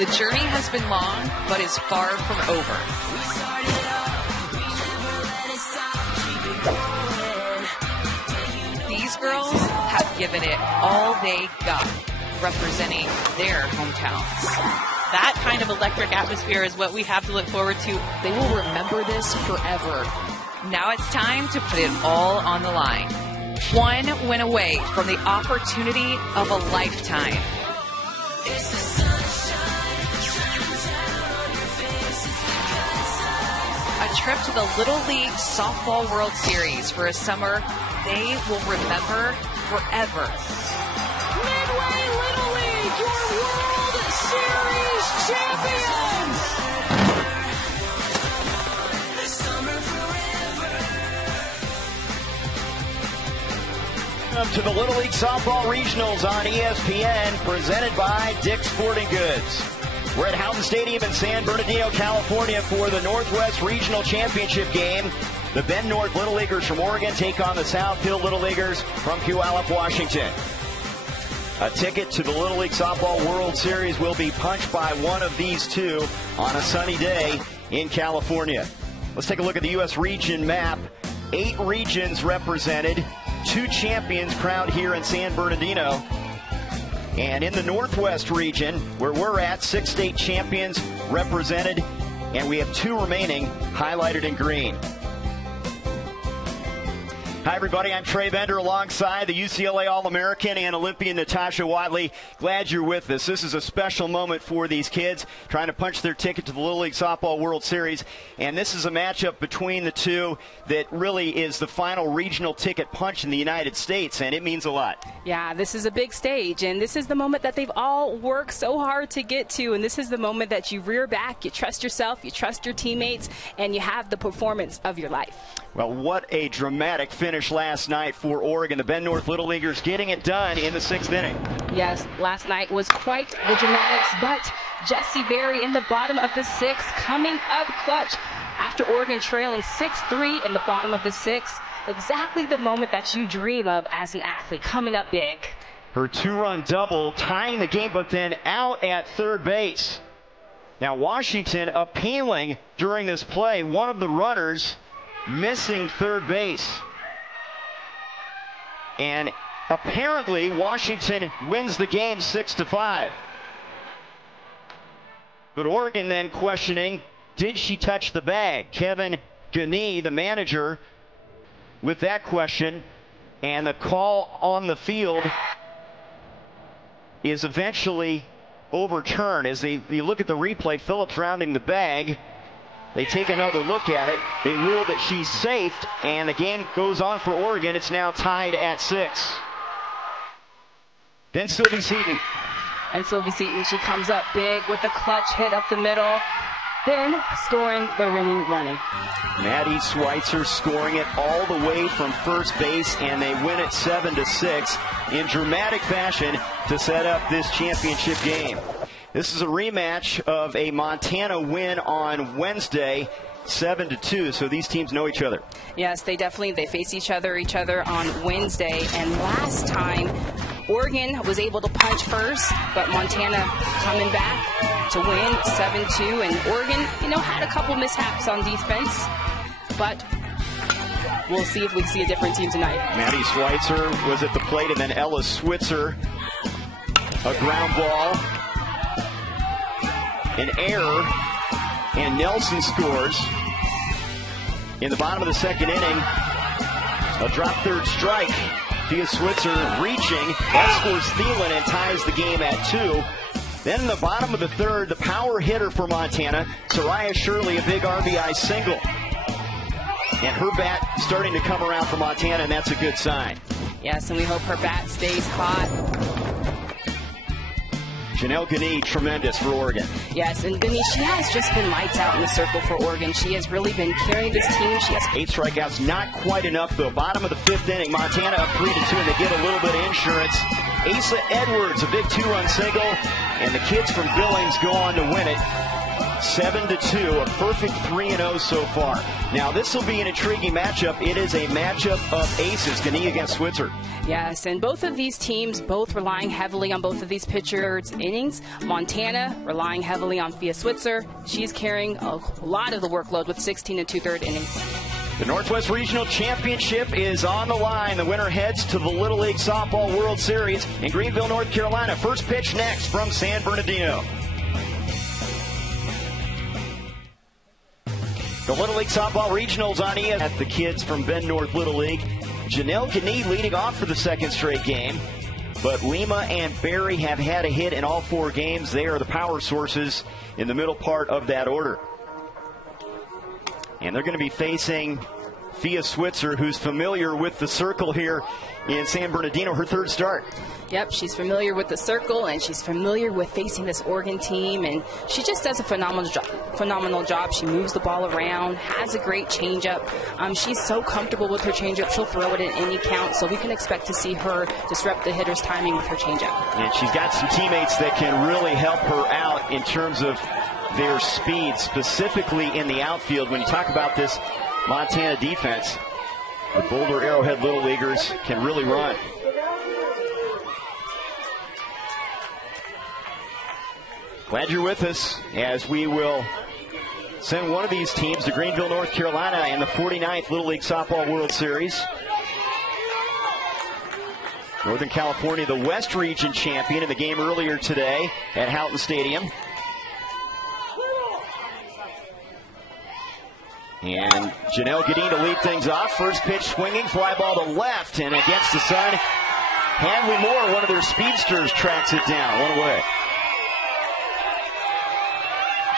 The journey has been long, but is far from over. These girls have given it all they got, representing their hometowns. That kind of electric atmosphere is what we have to look forward to. They will remember this forever. Now it's time to put it all on the line. One win away from the opportunity of a lifetime. A trip to the Little League Softball World Series for a summer they will remember forever. Midway Little League, your World Series champions! Welcome to the Little League Softball Regionals on ESPN, presented by Dick's Sporting Goods. We're at Houghton Stadium in San Bernardino, California for the Northwest Regional Championship game. The Bend North Little Leaguers from Oregon take on the South Hill Little Leaguers from Puyallup, Washington. A ticket to the Little League Softball World Series will be punched by one of these two on a sunny day in California. Let's take a look at the U.S. region map. 8 regions represented, 2 champions crowned here in San Bernardino. And in the Northwest region, where we're at, 6 state champions represented, and we have 2 remaining highlighted in green. Hi, everybody. I'm Trey Bender alongside the UCLA All-American and Olympian Natasha Watley. Glad you're with us. This is a special moment for these kids trying to punch their ticket to the Little League Softball World Series. And this is a matchup between the two that really is the final regional ticket punch in the United States, and it means a lot. Yeah, this is a big stage, and this is the moment that they've all worked so hard to get to, and this is the moment that you rear back, you trust yourself, you trust your teammates, and you have the performance of your life. Well, what a dramatic finish last night for Oregon. The Bend North Little Leaguers getting it done in the 6th inning. Yes, last night was quite the dramatics, but Jesse Berry in the bottom of the 6th coming up clutch after Oregon trailing 6-3 in the bottom of the 6th. Exactly the moment that you dream of as an athlete, coming up big. Her 2-run double tying the game, but then out at third base. Now Washington appealing during this play, one of the runners missing third base. And apparently Washington wins the game 6-5. But Oregon then questioning, did she touch the bag? Kevin Gani, the manager, with that question, and the call on the field is eventually overturned. As you look at the replay, Phillips rounding the bag. They take another look at it. They rule that she's safe, and the game goes on for Oregon. It's now tied at 6. Then Sylvie Seaton. And Sylvie Seaton, she comes up big with a clutch hit up the middle, then scoring the winning running. Maddie Schweitzer scoring it all the way from first base, and they win it 7-6 in dramatic fashion to set up this championship game. This is a rematch of a Montana win on Wednesday, 7-2, so these teams know each other. Yes, they face each other on Wednesday, and last time Oregon was able to punch first, but Montana coming back to win 7-2, and Oregon, had a couple mishaps on defense, but we'll see if we see a different team tonight. Maddie Schweitzer was at the plate, and then Ella Switzer, a ground ball, an error, and Nelson scores in the bottom of the 2nd inning. A drop third strike. Tia Switzer reaching. That scores Thielen and ties the game at 2. Then in the bottom of the 3rd, the power hitter for Montana, Soraya Shirley, a big RBI single. And her bat starting to come around for Montana, and that's a good sign. Yes, and we hope her bat stays hot. Janelle Gani, tremendous for Oregon. Yes, and Gani, she has just been lights out in the circle for Oregon. She has really been carrying this team. She has 8 strikeouts, not quite enough though. Bottom of the 5th inning, Montana up 3-2, and they get a little bit of insurance. Asa Edwards, a big 2-run single, and the kids from Billings go on to win it 7-2, a perfect 3-0 so far. Now, this will be an intriguing matchup. It is a matchup of aces, Genie against Switzer. Yes, and both of these teams both relying heavily on both of these pitchers' innings. Montana relying heavily on Fia Switzer. She's carrying a lot of the workload with 16 and 2/3 innings. The Northwest Regional Championship is on the line. The winner heads to the Little League Softball World Series in Greenville, North Carolina. First pitch next from San Bernardino. The Little League Softball Regionals on ESPN at the kids from Bend North Little League. Janelle Genie leading off for the second straight game. But Lima and Barry have had a hit in all 4 games. They are the power sources in the middle part of that order. And they're going to be facing Fia Switzer, who's familiar with the circle here in San Bernardino, her third start. Yep, she's familiar with the circle, and she's familiar with facing this Oregon team, and she just does a phenomenal job. She moves the ball around, has a great changeup. She's so comfortable with her changeup, she'll throw it in any count, so we can expect to see her disrupt the hitter's timing with her changeup. And she's got some teammates that can really help her out in terms of their speed, specifically in the outfield. When you talk about this Montana defense, the Boulder Arrowhead Little Leaguers can really run. Glad you're with us as we will send one of these teams to Greenville, North Carolina in the 49th Little League Softball World Series. Northern California, the West Region champion in the game earlier today at Houghton Stadium. And Janelle Genie to lead things off. First pitch swinging, fly ball to left, and against the sun, Hanley Moore, one of their speedsters, tracks it down. One away.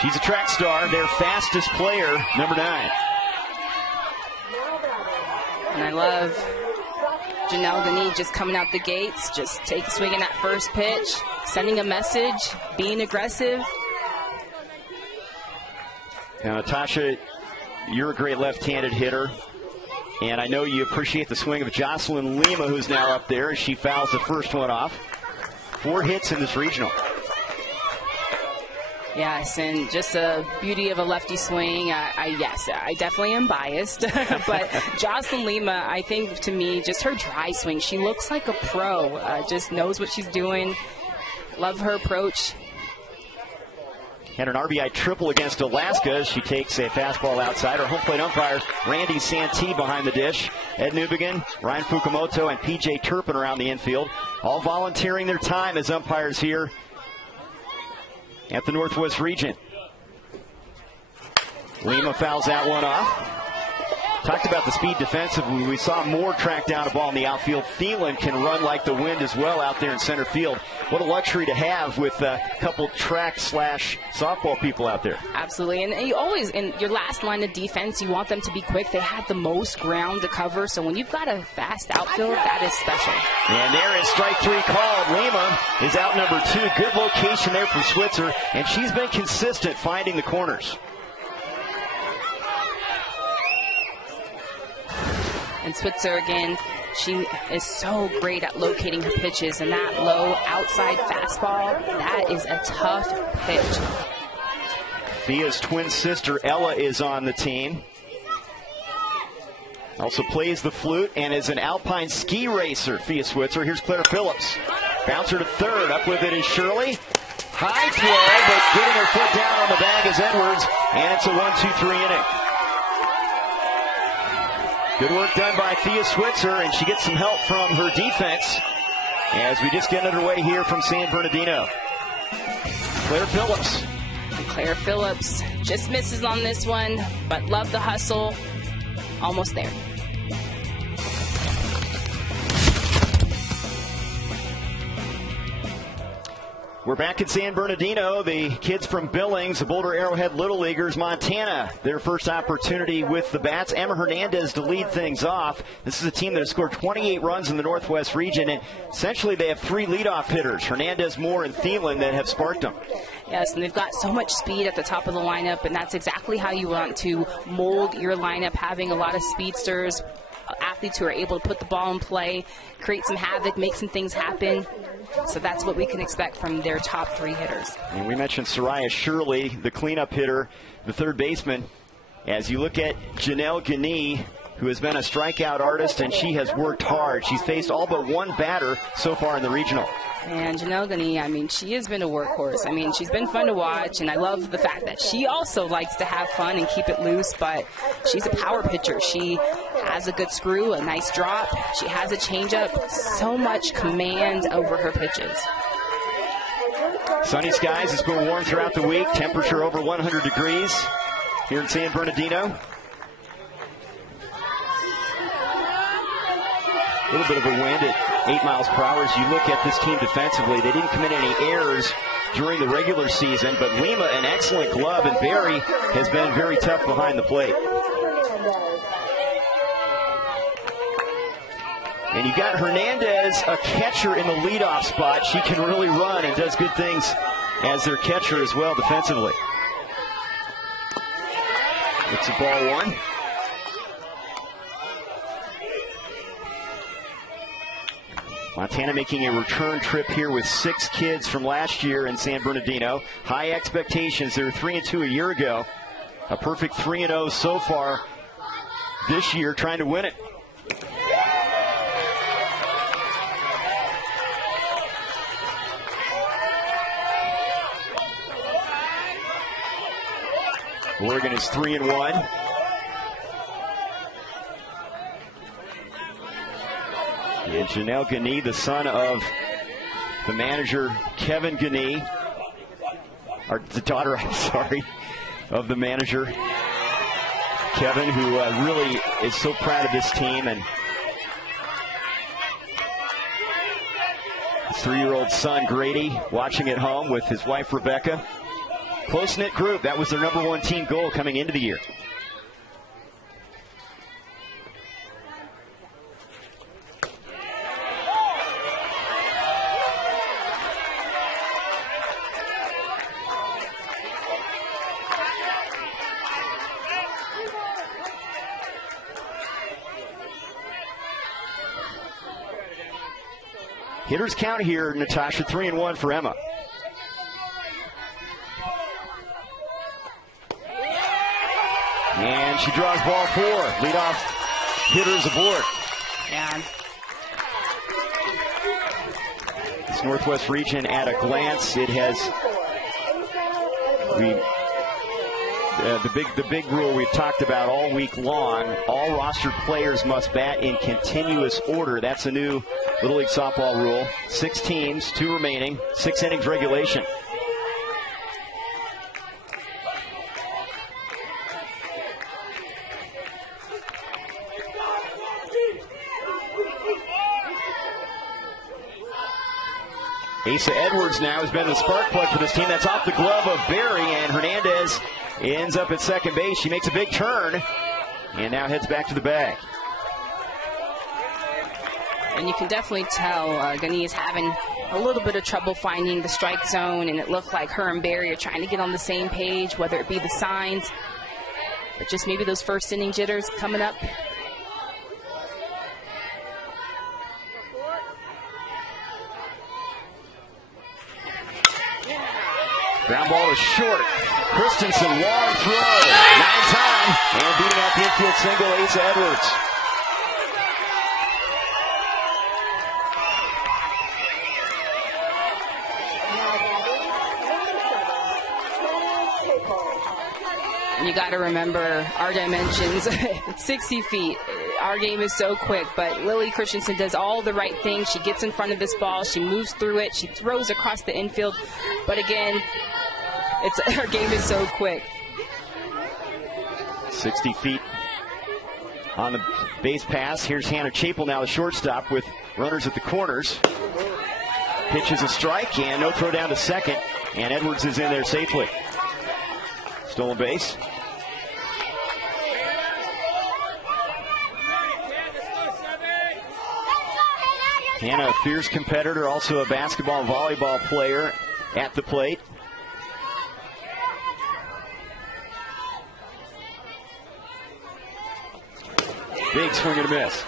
She's a track star, their fastest player, number 9. And I love Janelle Genie just coming out the gates, just swinging that first pitch, sending a message, being aggressive. Now, Natasha, you're a great left-handed hitter, and I know you appreciate the swing of Jocelyn Lima, who's now up there as she fouls the first one off. 4 hits in this regional. Yes, and just a beauty of a lefty swing. Yes, I definitely am biased, but Jocelyn Lima, I think to me, just her dry swing, she looks like a pro, just knows what she's doing. Love her approach. Had an RBI triple against Alaska as she takes a fastball outside. Her home plate umpire, Randy Santee, behind the dish. Ed Newbegin, Ryan Fukumoto, and P.J. Turpin around the infield, all volunteering their time as umpires here at the Northwest Region. Lima fouls that one off. Talked about the speed defensively. We saw Moore track down a ball in the outfield. Thielen can run like the wind as well out there in center field. What a luxury to have with a couple track/softball people out there. Absolutely. And you always, in your last line of defense, you want them to be quick. They have the most ground to cover. So when you've got a fast outfield, that is special. And there is strike 3 called. Lima is out number 2. Good location there for Switzer. And she's been consistent finding the corners. And Switzer, again, she is so great at locating her pitches, and that low outside fastball, that is a tough pitch. Fia's twin sister, Ella, is on the team. Also plays the flute and is an alpine ski racer, Fia Switzer. Here's Claire Phillips. Bouncer to third. Up with it is Shirley. High throw, but getting her foot down on the bag is Edwards, and it's a 1-2-3 inning. Good work done by Fia Switzer, and she gets some help from her defense as we just get underway here from San Bernardino. Claire Phillips. And Claire Phillips just misses on this one, but love the hustle. Almost there. We're back in San Bernardino. The kids from Billings, the Boulder Arrowhead Little Leaguers, Montana, their first opportunity with the bats. Emma Hernandez to lead things off. This is a team that has scored 28 runs in the Northwest region, and essentially they have 3 leadoff hitters, Hernandez, Moore, and Thielen, that have sparked them. Yes, and they've got so much speed at the top of the lineup, and that's exactly how you want to mold your lineup, having a lot of speedsters athletes who are able to put the ball in play, create some havoc, make some things happen. So that's what we can expect from their top 3 hitters. And we mentioned Soraya Shirley, the cleanup hitter, the third baseman. As you look at Janelle Gagné, who has been a strikeout artist, and she has worked hard. She's faced all but one batter so far in the regional. And Janelle Gagné, I mean, she has been a workhorse. I mean, she's been fun to watch, and I love the fact that she also likes to have fun and keep it loose, but she's a power pitcher. She has a good screw, a nice drop. She has a changeup. So much command over her pitches. Sunny skies. It's been warm throughout the week. Temperature over 100 degrees here in San Bernardino. A little bit of a wind at 8 miles per hour. As you look at this team defensively, they didn't commit any errors during the regular season, but Lima, an excellent glove, and Barry has been very tough behind the plate. And you got Hernandez, a catcher in the leadoff spot. She can really run and does good things as their catcher as well defensively. It's a ball 1. Montana making a return trip here with 6 kids from last year in San Bernardino. High expectations. They were 3-2 a year ago. A perfect 3-0 so far this year, trying to win it. Oregon is 3-1. And Janelle Gagné, the son of the manager, Kevin Gagné, or the daughter, I'm sorry, of the manager, Kevin, who really is so proud of this team. And his 3-year-old son, Grady, watching at home with his wife, Rebecca. Close-knit group. That was their #1 team goal coming into the year. Hitters count here, Natasha, 3-1 for Emma. And she draws ball 4. Leadoff hitters aboard. Yeah. This Northwest region at a glance. It has the big rule we've talked about all week long. All roster players must bat in continuous order. That's a new Little League softball rule. 6 teams, 2 remaining, 6 innings regulation. Asa Edwards now has been the spark plug for this team. That's off the glove of Barry, and Hernandez ends up at second base. She makes a big turn and now heads back to the bag. And you can definitely tell Gagné is having a little bit of trouble finding the strike zone, and it looked like her and Barry are trying to get on the same page, whether it be the signs, but just maybe those first inning jitters coming up. Ground ball is short. Christensen, long throw. 9-time, and beating out the infield single, Asa Edwards. You got to remember our dimensions. 60 feet. Our game is so quick, but Lily Christensen does all the right things. She gets in front of this ball. She moves through it. She throws across the infield. But again, our game is so quick. 60 feet on the base pass. Here's Hannah Chapel now, the shortstop, with runners at the corners. Pitches a strike, and no throw down to second. And Edwards is in there safely. Stolen base. Hannah, a fierce competitor, also a basketball and volleyball player at the plate. Big swing and a miss.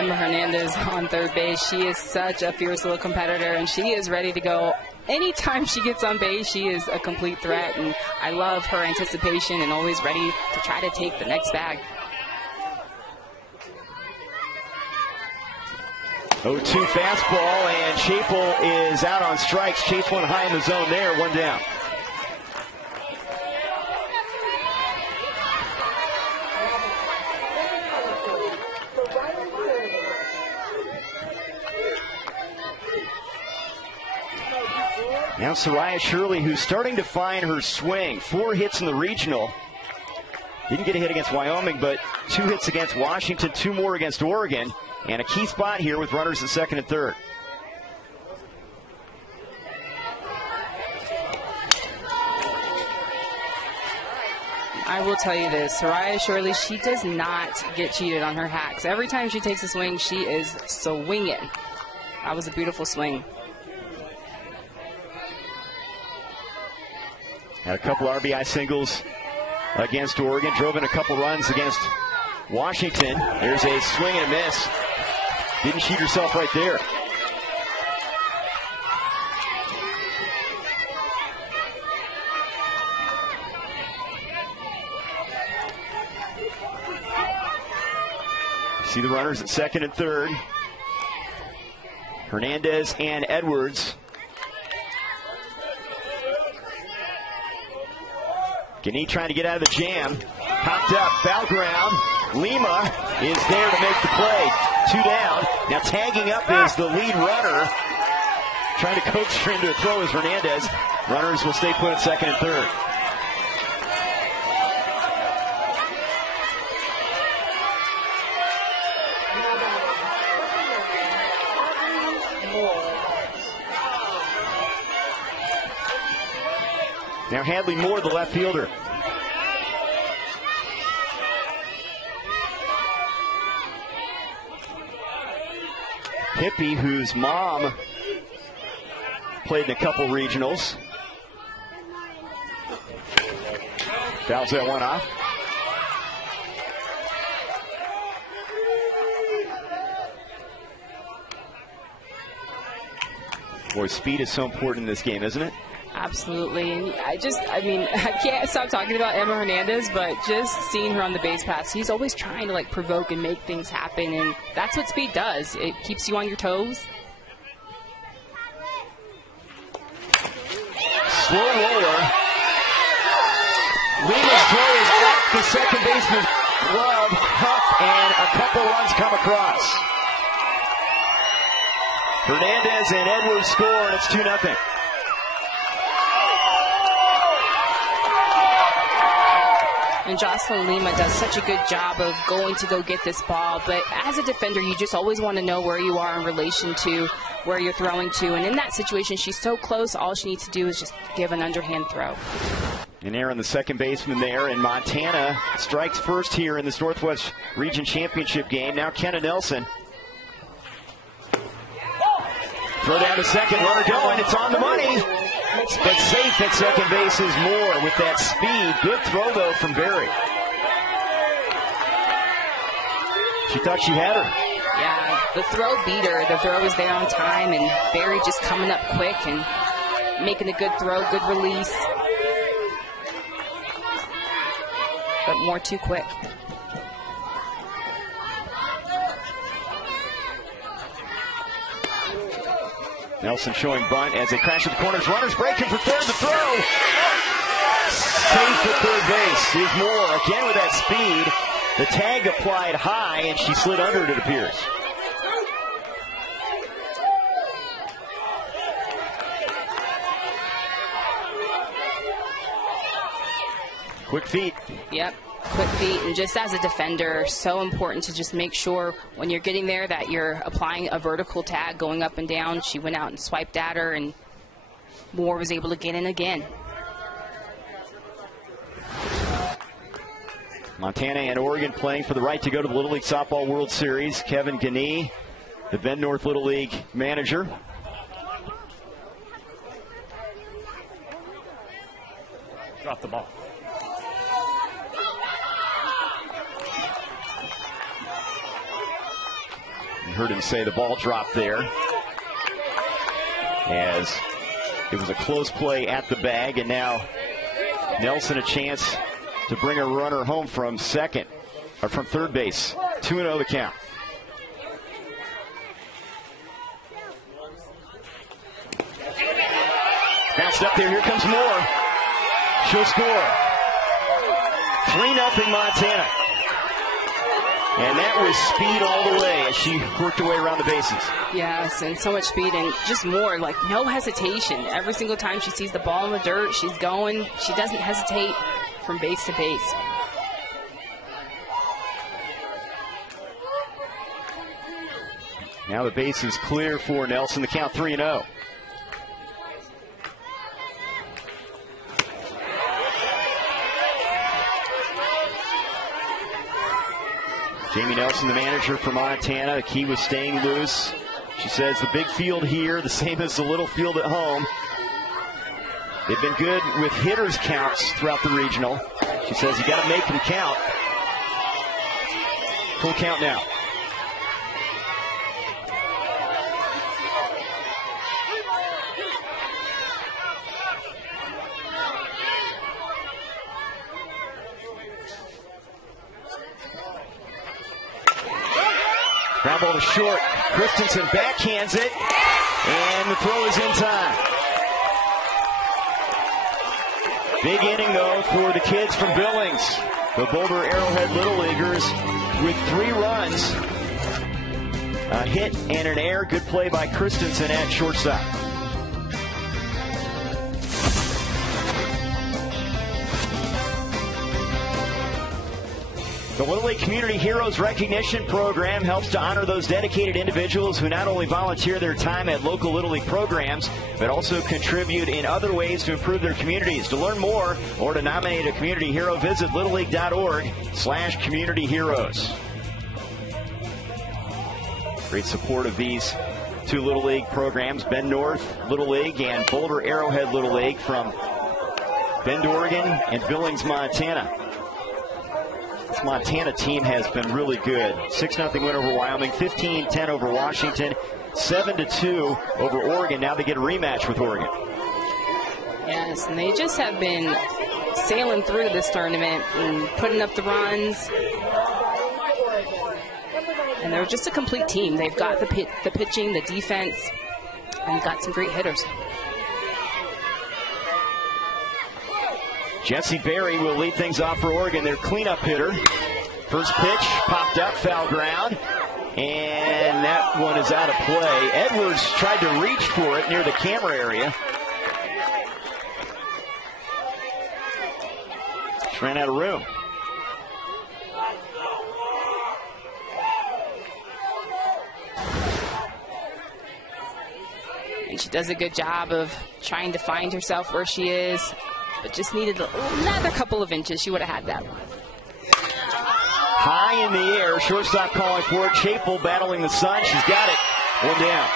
Emma Hernandez on third base. She is such a fierce little competitor, and she is ready to go. Anytime she gets on base, she is a complete threat, and I love her anticipation and always ready to try to take the next bag. 0-2 fastball, and Chapel is out on strikes. Chase one high in the zone there, one down. Now Soraya Shirley, who's starting to find her swing. 4 hits in the regional. Didn't get a hit against Wyoming, but 2 hits against Washington, 2 more against Oregon. And a key spot here with runners at second and third. I will tell you this, Soraya Shirley, she does not get cheated on her hacks. Every time she takes a swing, she is swinging. That was a beautiful swing. Had a couple RBI singles against Oregon. Drove in a couple runs against Washington. There's a swing and a miss. Didn't cheat herself right there. See the runners at second and third. Hernandez and Edwards. Gani trying to get out of the jam. Popped up, foul ground. Lima is there to make the play. 2 down. Now tagging up is the lead runner. Trying to coax her into a throw is Hernandez. Runners will stay put at second and third. Now Hadley Moore, the left fielder. Hippie, whose mom played in a couple regionals. Fouls that one off. Boy, speed is so important in this game, isn't it? Absolutely. And I can't stop talking about Emma Hernandez, but just seeing her on the base pass, she's always trying to like provoke and make things happen, and that's what speed does. It keeps you on your toes. Slow roller. Lima's throw is off the second baseman's glove, Huff, and a couple runs come across. Hernandez and Edwards score, and it's 2-0. And Jocelyn Lima does such a good job of going to go get this ball. But as a defender, you just always want to know where you are in relation to where you're throwing to. And in that situation, she's so close, all she needs to do is just give an underhand throw. And Aaron, the second baseman there, and Montana strikes first here in this Northwest Region Championship game. Now Kenna Nelson. Throw down to second, runner going, it's on the money. But safe at second base is Moore with that speed. Good throw, though, from Barry. She thought she had her. Yeah, the throw beat her. The throw was there on time, and Barry just coming up quick and making a good throw, good release. But Moore too quick. Nelson showing bunt as they crash at the corners. Runners breaking for third. The throw. Safe at third base is Moore. Again with that speed. The tag applied high, and she slid under it appears. Quick feet. Yep. Quick feet, and just as a defender, so important to just make sure when you're getting there that you're applying a vertical tag going up and down. She went out and swiped at her, and Moore was able to get in again. Montana and Oregon playing for the right to go to the Little League Softball World Series. Kevin Gani, the Bend North Little League manager. Drop the ball. You heard him say the ball dropped there, as it was a close play at the bag, and now Nelson a chance to bring a runner home from third base. 2-0 the count. Bounced up there. Here comes Moore. She'll score. 3-0 Montana. And that was speed all the way as she worked her way around the bases. Yes, and so much speed, and just more, like, no hesitation. Every single time she sees the ball in the dirt, she's going. She doesn't hesitate from base to base. Now the base is clear for Nelson. The count 3-0. Jamie Nelson, the manager for Montana. The key was staying loose. She says the big field here, the same as the little field at home. They've been good with hitters counts throughout the regional. She says you got to make them count. Full count now. Ground ball to short. Christensen backhands it, and the throw is in time. Big inning, though, for the kids from Billings. The Boulder Arrowhead Little Leaguers with 3 runs. A hit and an error. Good play by Christensen at shortstop. The Little League Community Heroes Recognition Program helps to honor those dedicated individuals who not only volunteer their time at local Little League programs, but also contribute in other ways to improve their communities. To learn more or to nominate a community hero, visit littleleague.org/communityheroes. Great support of these 2 Little League programs, Bend North Little League and Boulder Arrowhead Little League from Bend, Oregon and Billings, Montana. This Montana team has been really good. 6-0 win over Wyoming, 15-10 over Washington, 7-2 over Oregon. Now they get a rematch with Oregon. Yes, and they just have been sailing through this tournament and putting up the runs. And they're just a complete team. They've got the pitching, the defense, and got some great hitters. Jesse Berry will lead things off for Oregon, their cleanup hitter. First pitch popped up, foul ground, and that one is out of play. Edwards tried to reach for it near the camera area. Just ran out of room. And she does a good job of trying to find herself where she is, but just needed another couple of inches. She would have had that one. High in the air, shortstop calling for it. Chapel battling the sun. She's got it. One down.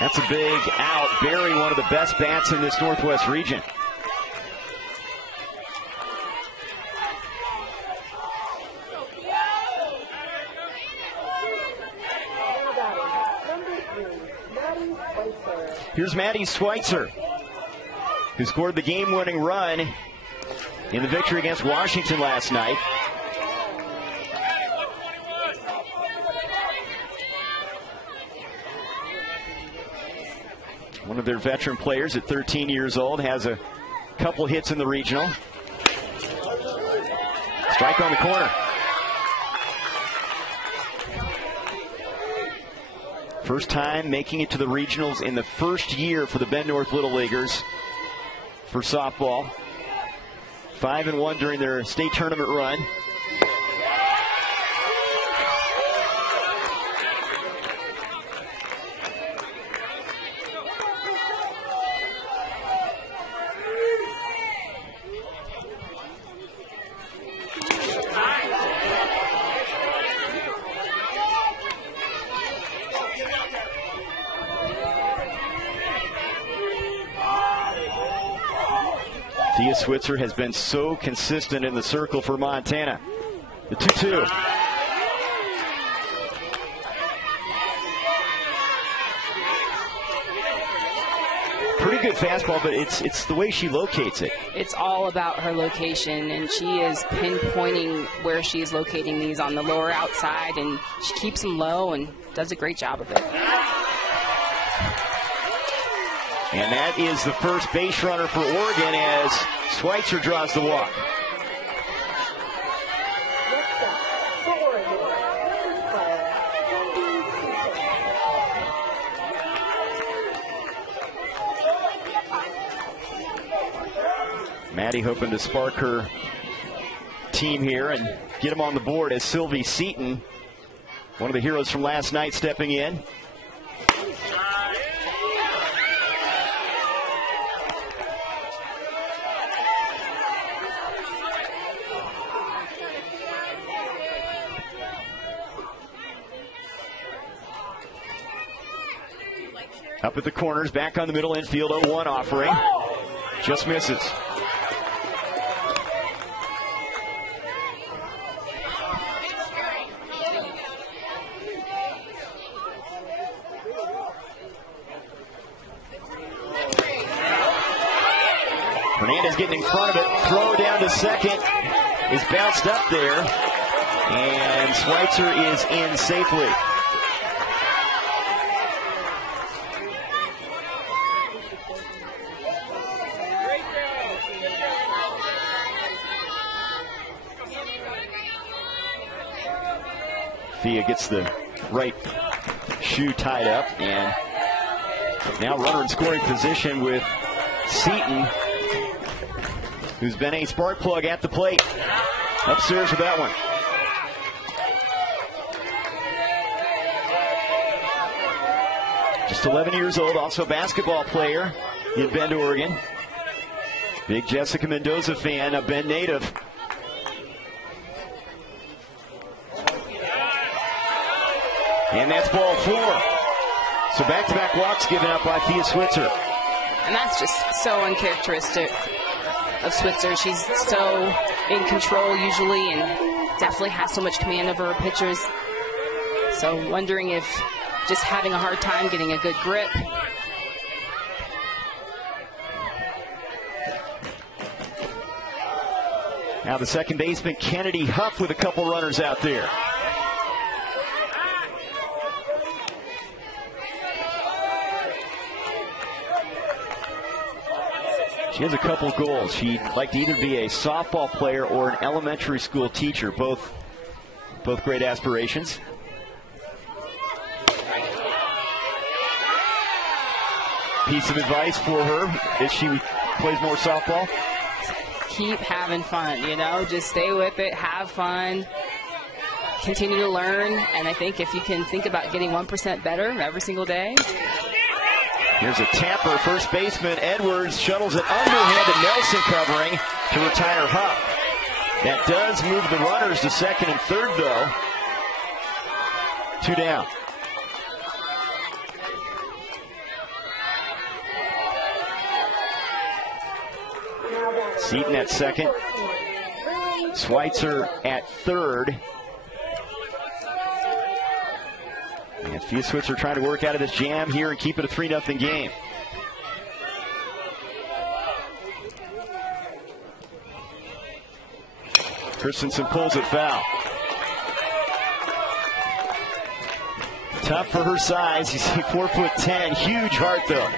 That's a big out. Berry, one of the best bats in this Northwest region. Here's Maddie Schweitzer, who scored the game-winning run in the victory against Washington last night. One of their veteran players at 13 years old, has a couple hits in the regional. Strike on the corner. First time making it to the regionals in the first year for the Bend North Little Leaguers for softball. 5-1 during their state tournament run. Thea Switzer has been so consistent in the circle for Montana. The 2-2. Pretty good fastball, but it's the way she locates it. It's all about her location, and she is pinpointing where she is locating these on the lower outside, and she keeps them low and does a great job of it. And that is the first base runner for Oregon as Schweitzer draws the walk. Maddie hoping to spark her team here and get them on the board as Sylvie Seaton, one of the heroes from last night, stepping in. Up at the corners, back on the middle infield, 0-1 offering. Just misses. Hernandez getting in front of it. Throw down to second is bounced up there. And Schweitzer is in safely. Thea gets the right shoe tied up, and now runner in scoring position with Seaton, who's been a spark plug at the plate. Upstairs with that one. Just 11 years old, also a basketball player in Bend, Oregon. Big Jessica Mendoza fan, a Bend native. And that's ball 4. So back-to-back walks given up by Thea Switzer. And that's just so uncharacteristic of Switzer. She's so in control usually and definitely has so much command over her pitchers. So wondering if just having a hard time getting a good grip. Now the second baseman, Kennedy Huff, with a couple runners out there. She has a couple goals. She'd like to either be a softball player or an elementary school teacher. Both great aspirations. Piece of advice for her if she plays more softball? Keep having fun, you know, just stay with it, have fun, continue to learn, and I think if you can think about getting 1% better every single day. Here's a tapper, first baseman Edwards shuttles it underhand to Nelson covering to retire Huff. That does move the runners to second and third, though. 2 down. Seaton at second. Schweitzer at third. And Thea Switzer trying to work out of this jam here and keep it a 3-0 game. Christensen pulls it foul. Tough for her size. You see 4'10", huge heart though.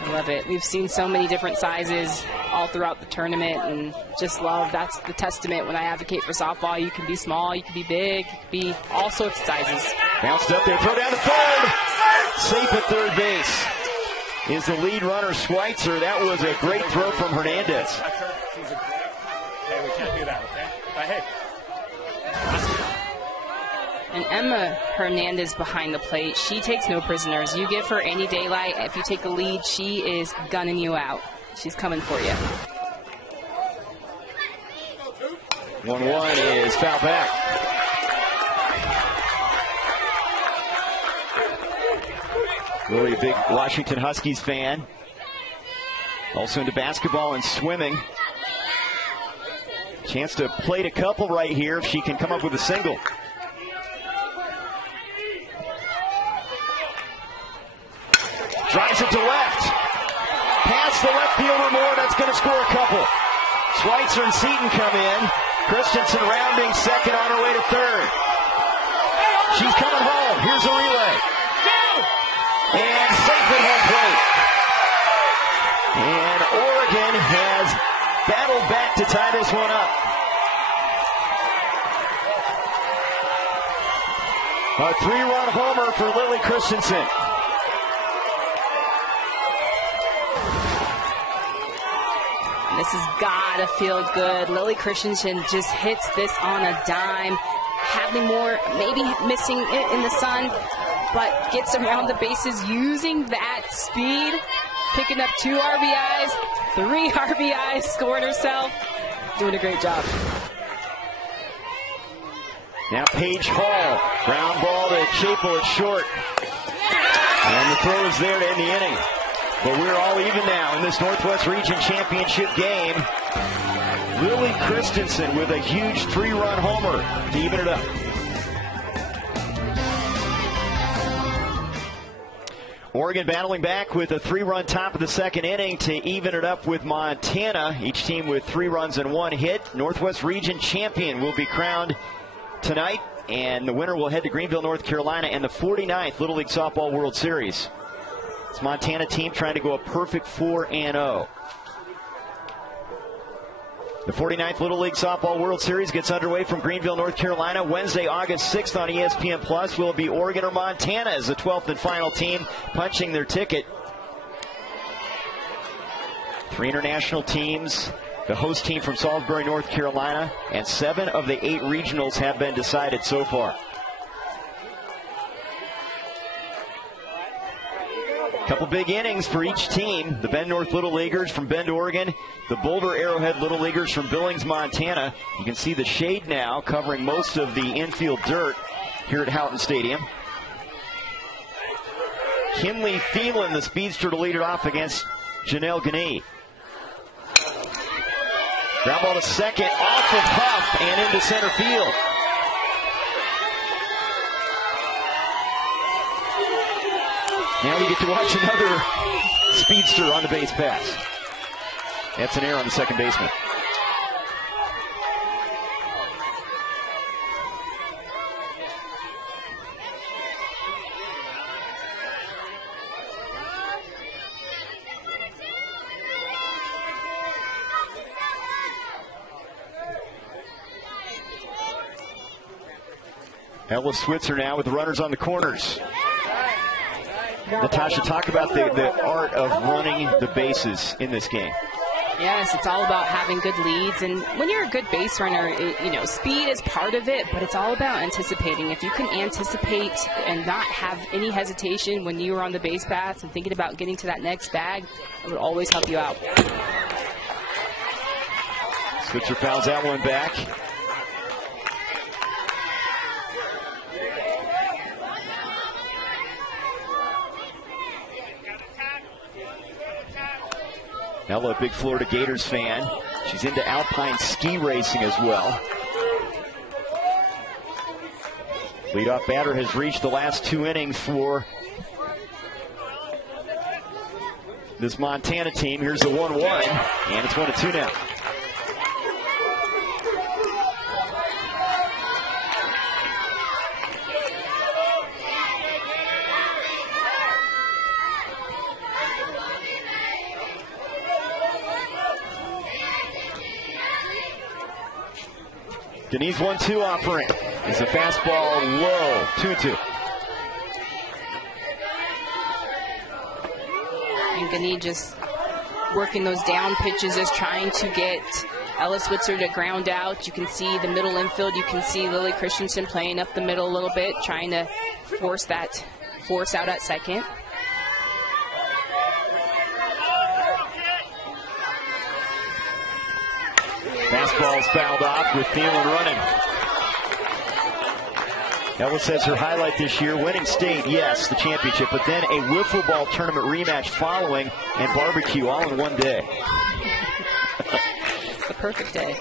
I love it. We've seen so many different sizes all throughout the tournament, and just love that's the testament when I advocate for softball. You can be small, you can be big, you can be all sorts of sizes. Bounced up there, throw down to third. Safe at third base is the lead runner, Schweitzer. That was a great throw from Hernandez. Hey, we can't do that, okay? But hey. And Emma Hernandez behind the plate, she takes no prisoners. You give her any daylight. If you take the lead, she is gunning you out. She's coming for you. 1-1 is foul back. Really a big Washington Huskies fan. Also into basketball and swimming. Chance to plate a couple right here if she can come up with a single. Drives it to left. Past the left fielder Moore. That's going to score a couple. Schweitzer and Seaton come in. Christensen rounding second on her way to third. She's coming home. Here's a relay. And safe at home plate. And Oregon has battled back to tie this one up. A 3-run homer for Lily Christensen. This has gotta feel good. Lily Christensen just hits this on a dime. Hadley Moore maybe missing it in the sun, but gets around the bases using that speed, picking up 2 RBIs, 3 RBIs, scoring herself, doing a great job. Now Paige Hall, ground ball to Chapel at short. And the throw is there to end the inning. But we're all even now in this Northwest Region Championship game. Lily Christensen with a huge 3-run homer to even it up. Oregon battling back with a 3-run top of the second inning to even it up with Montana. Each team with 3 runs and 1 hit. Northwest Region champion will be crowned tonight, and the winner will head to Greenville, North Carolina, and the 49th Little League Softball World Series. It's Montana team trying to go a perfect 4-0. The 49th Little League Softball World Series gets underway from Greenville, North Carolina. Wednesday, August 6th on ESPN Plus. Will it be Oregon or Montana as the 12th and final team punching their ticket? 3 international teams, the host team from Salisbury, North Carolina, and 7 of the 8 regionals have been decided so far. Couple big innings for each team. The Bend North Little Leaguers from Bend, Oregon. The Boulder Arrowhead Little Leaguers from Billings, Montana. You can see the shade now covering most of the infield dirt here at Houghton Stadium. Kinley Thielen, the speedster, to lead it off against Janelle Ganie. Ground ball to second, off of Huff and into center field. Now we get to watch another speedster on the base pass. That's an error on the second baseman. Ella Switzer now with the runners on the corners. Natasha, talk about the art of running the bases in this game. Yes, it's all about having good leads, and when you're a good base runner, speed is part of it, but it's all about anticipating. If you can anticipate and not have any hesitation when you are on the base paths and thinking about getting to that next bag, it would always help you out. Switzer fouls that one back. Ella, a big Florida Gators fan. She's into alpine ski racing as well. Leadoff batter has reached the last 2 innings for this Montana team. Here's the 1-1, and it's 1-2 now. Ganie's 1-2 offering. Is a fastball low. 2-2. And Ganie just working those down pitches, just trying to get Ella Switzer to ground out. You can see the middle infield. You can see Lily Christensen playing up the middle a little bit, trying to force out at second. Fastball's fouled off with Thielen running. Ella says her highlight this year, winning state, yes, the championship, but then a wiffle ball tournament rematch following and barbecue all in one day. It's the perfect day.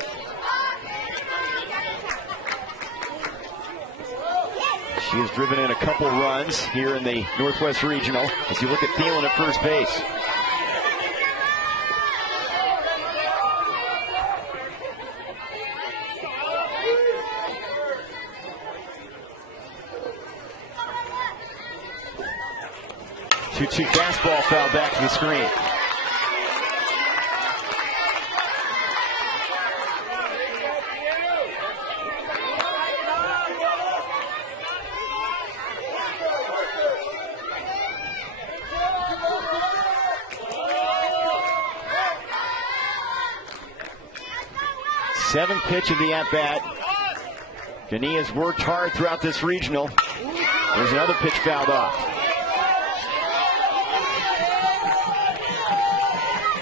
She has driven in a couple runs here in the Northwest Regional. As you look at Thielen at first base. Two fastball foul back to the screen. Seventh pitch of the at-bat. Gania's worked hard throughout this regional. There's another pitch fouled off.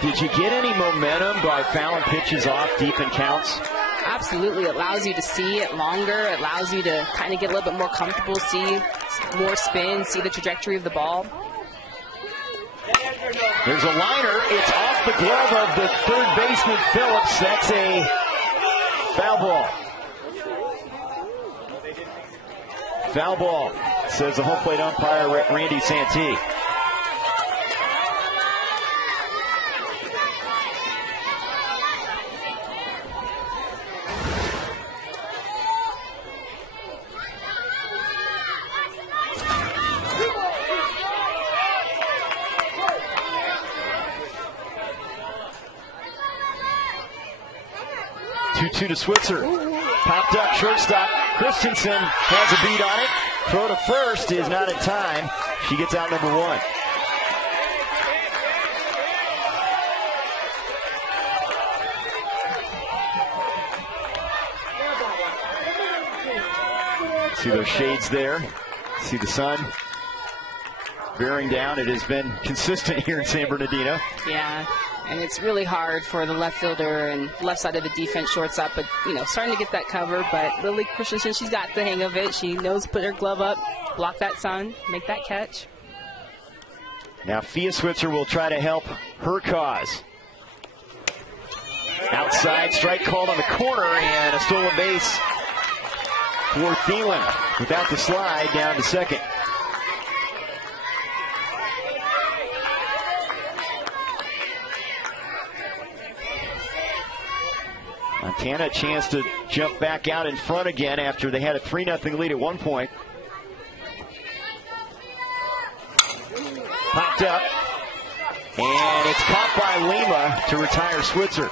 Did you get any momentum by fouling pitches off deep in counts? Absolutely. It allows you to see it longer. It allows you to kind of get a little bit more comfortable, see more spin, see the trajectory of the ball. There's a liner. It's off the glove of the third baseman, Phillips. That's a foul ball. Foul ball, says the home plate umpire, Randy Santee. Two to Switzer. Popped up, shortstop. Christensen has a beat on it. Throw to first is not in time. She gets out number one. See those shades there. See the sun bearing down. It has been consistent here in San Bernardino. Yeah. And it's really hard for the left fielder and left side of the defense, shortstop, but, starting to get that cover. But Lily Christensen, she's got the hang of it. She knows to put her glove up, block that sun, make that catch. Now Fia Switzer will try to help her cause. Outside, strike called on the corner, and a stolen base for Thielen. Without the slide, down to second. Montana a chance to jump back out in front again after they had a 3-0 lead at one point. Popped up. And it's caught by Lima to retire Switzer.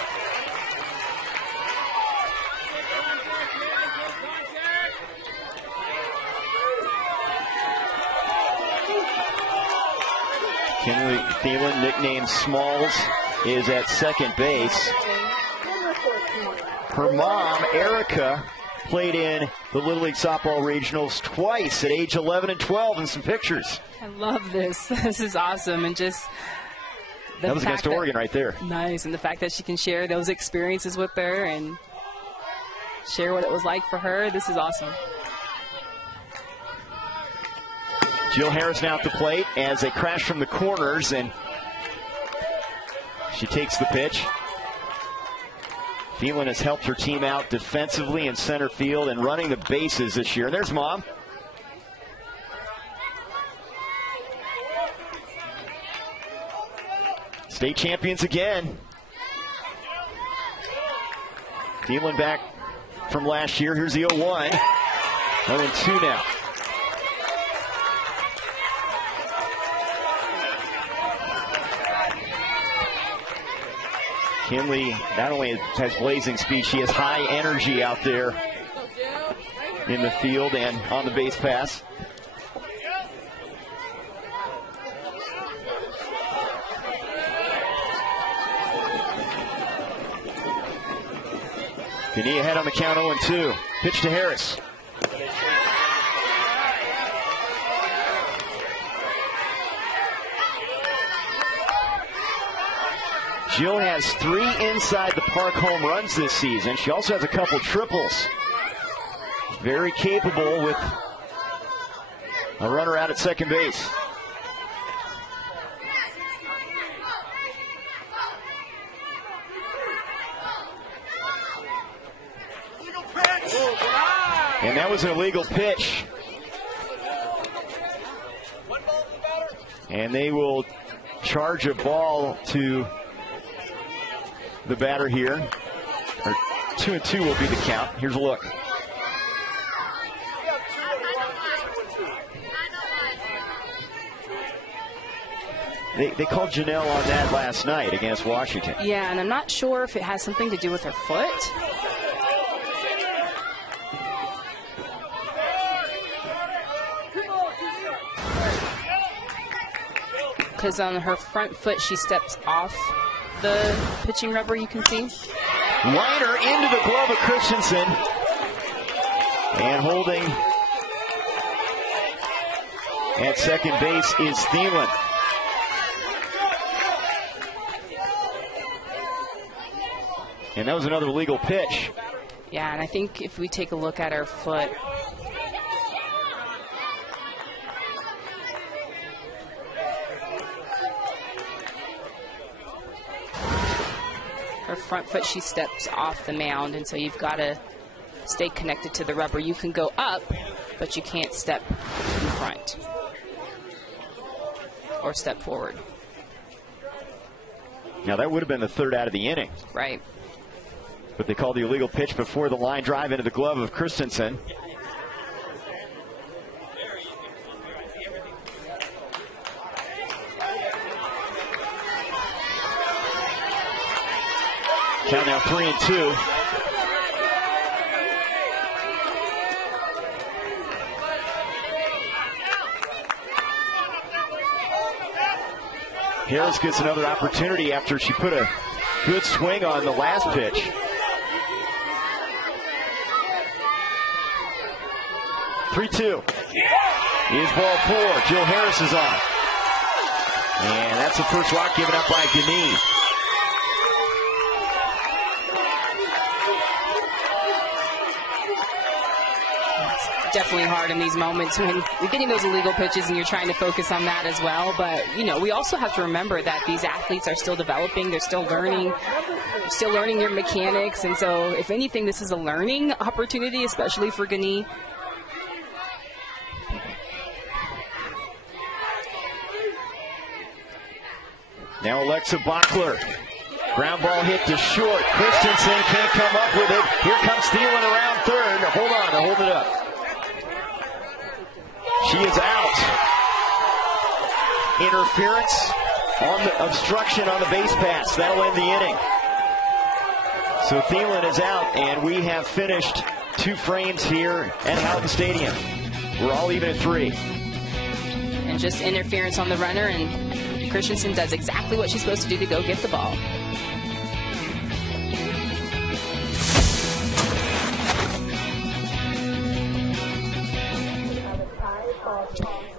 Kinley Thielen, nicknamed Smalls, is at second base. Her mom, Erica, played in the Little League Softball Regionals twice at age 11 and 12 in some pictures. I love this. This is awesome. And just that was against Oregon right there. Nice. And the fact that she can share those experiences with her and share what it was like for her, this is awesome. Jill Harris now at the plate as they crash from the corners, and she takes the pitch. Thielen has helped her team out defensively in center field and running the bases this year. There's Mom. State champions again. Thielen back from last year. Here's the 0-1. 0-2 now. Kinley not only has blazing speed, she has high energy out there in the field and on the base pass. Gania ahead on the count, 0-2. Pitch to Harris. Jill has 3 inside the park home runs this season. She also has a couple triples. Very capable with a runner out at second base. And that was an illegal pitch. And they will charge a ball to the batter here. 2-2 will be the count. Here's a look. They called Janelle on that last night against Washington. Yeah, and I'm not sure if it has something to do with her foot. Because on her front foot, she steps off the pitching rubber, you can see. Liner into the glove of Christensen. And holding at second base is Thielen. And that was another legal pitch. Yeah, and I think if we take a look at her foot, her front foot, she steps off the mound, and so you've got to stay connected to the rubber. You can go up, but you can't step in front or step forward. Now that would have been the third out of the inning. Right. But they called the illegal pitch before the line drive into the glove of Christensen. Count now 3-2. Harris gets another opportunity after she put a good swing on the last pitch. Three-two. Is ball four. Jill Harris is on. And that's the first walk given up by Genie. Definitely hard in these moments when you're getting those illegal pitches and you're trying to focus on that as well. But, you know, we also have to remember that these athletes are still developing. They're still learning their mechanics. And so, if anything, this is a learning opportunity, especially for Genie. Now Alexa Bachler. Ground ball hit to short. Christensen can't come up with it. Here comes Thielen around third. Hold on, hold it up. She is out. Interference on the obstruction on the base pass. That'll end the inning. So Thielen is out, and we have finished 2 frames here at Houghton Stadium. We're all even at 3. And just interference on the runner, and Christensen does exactly what she's supposed to do to go get the ball.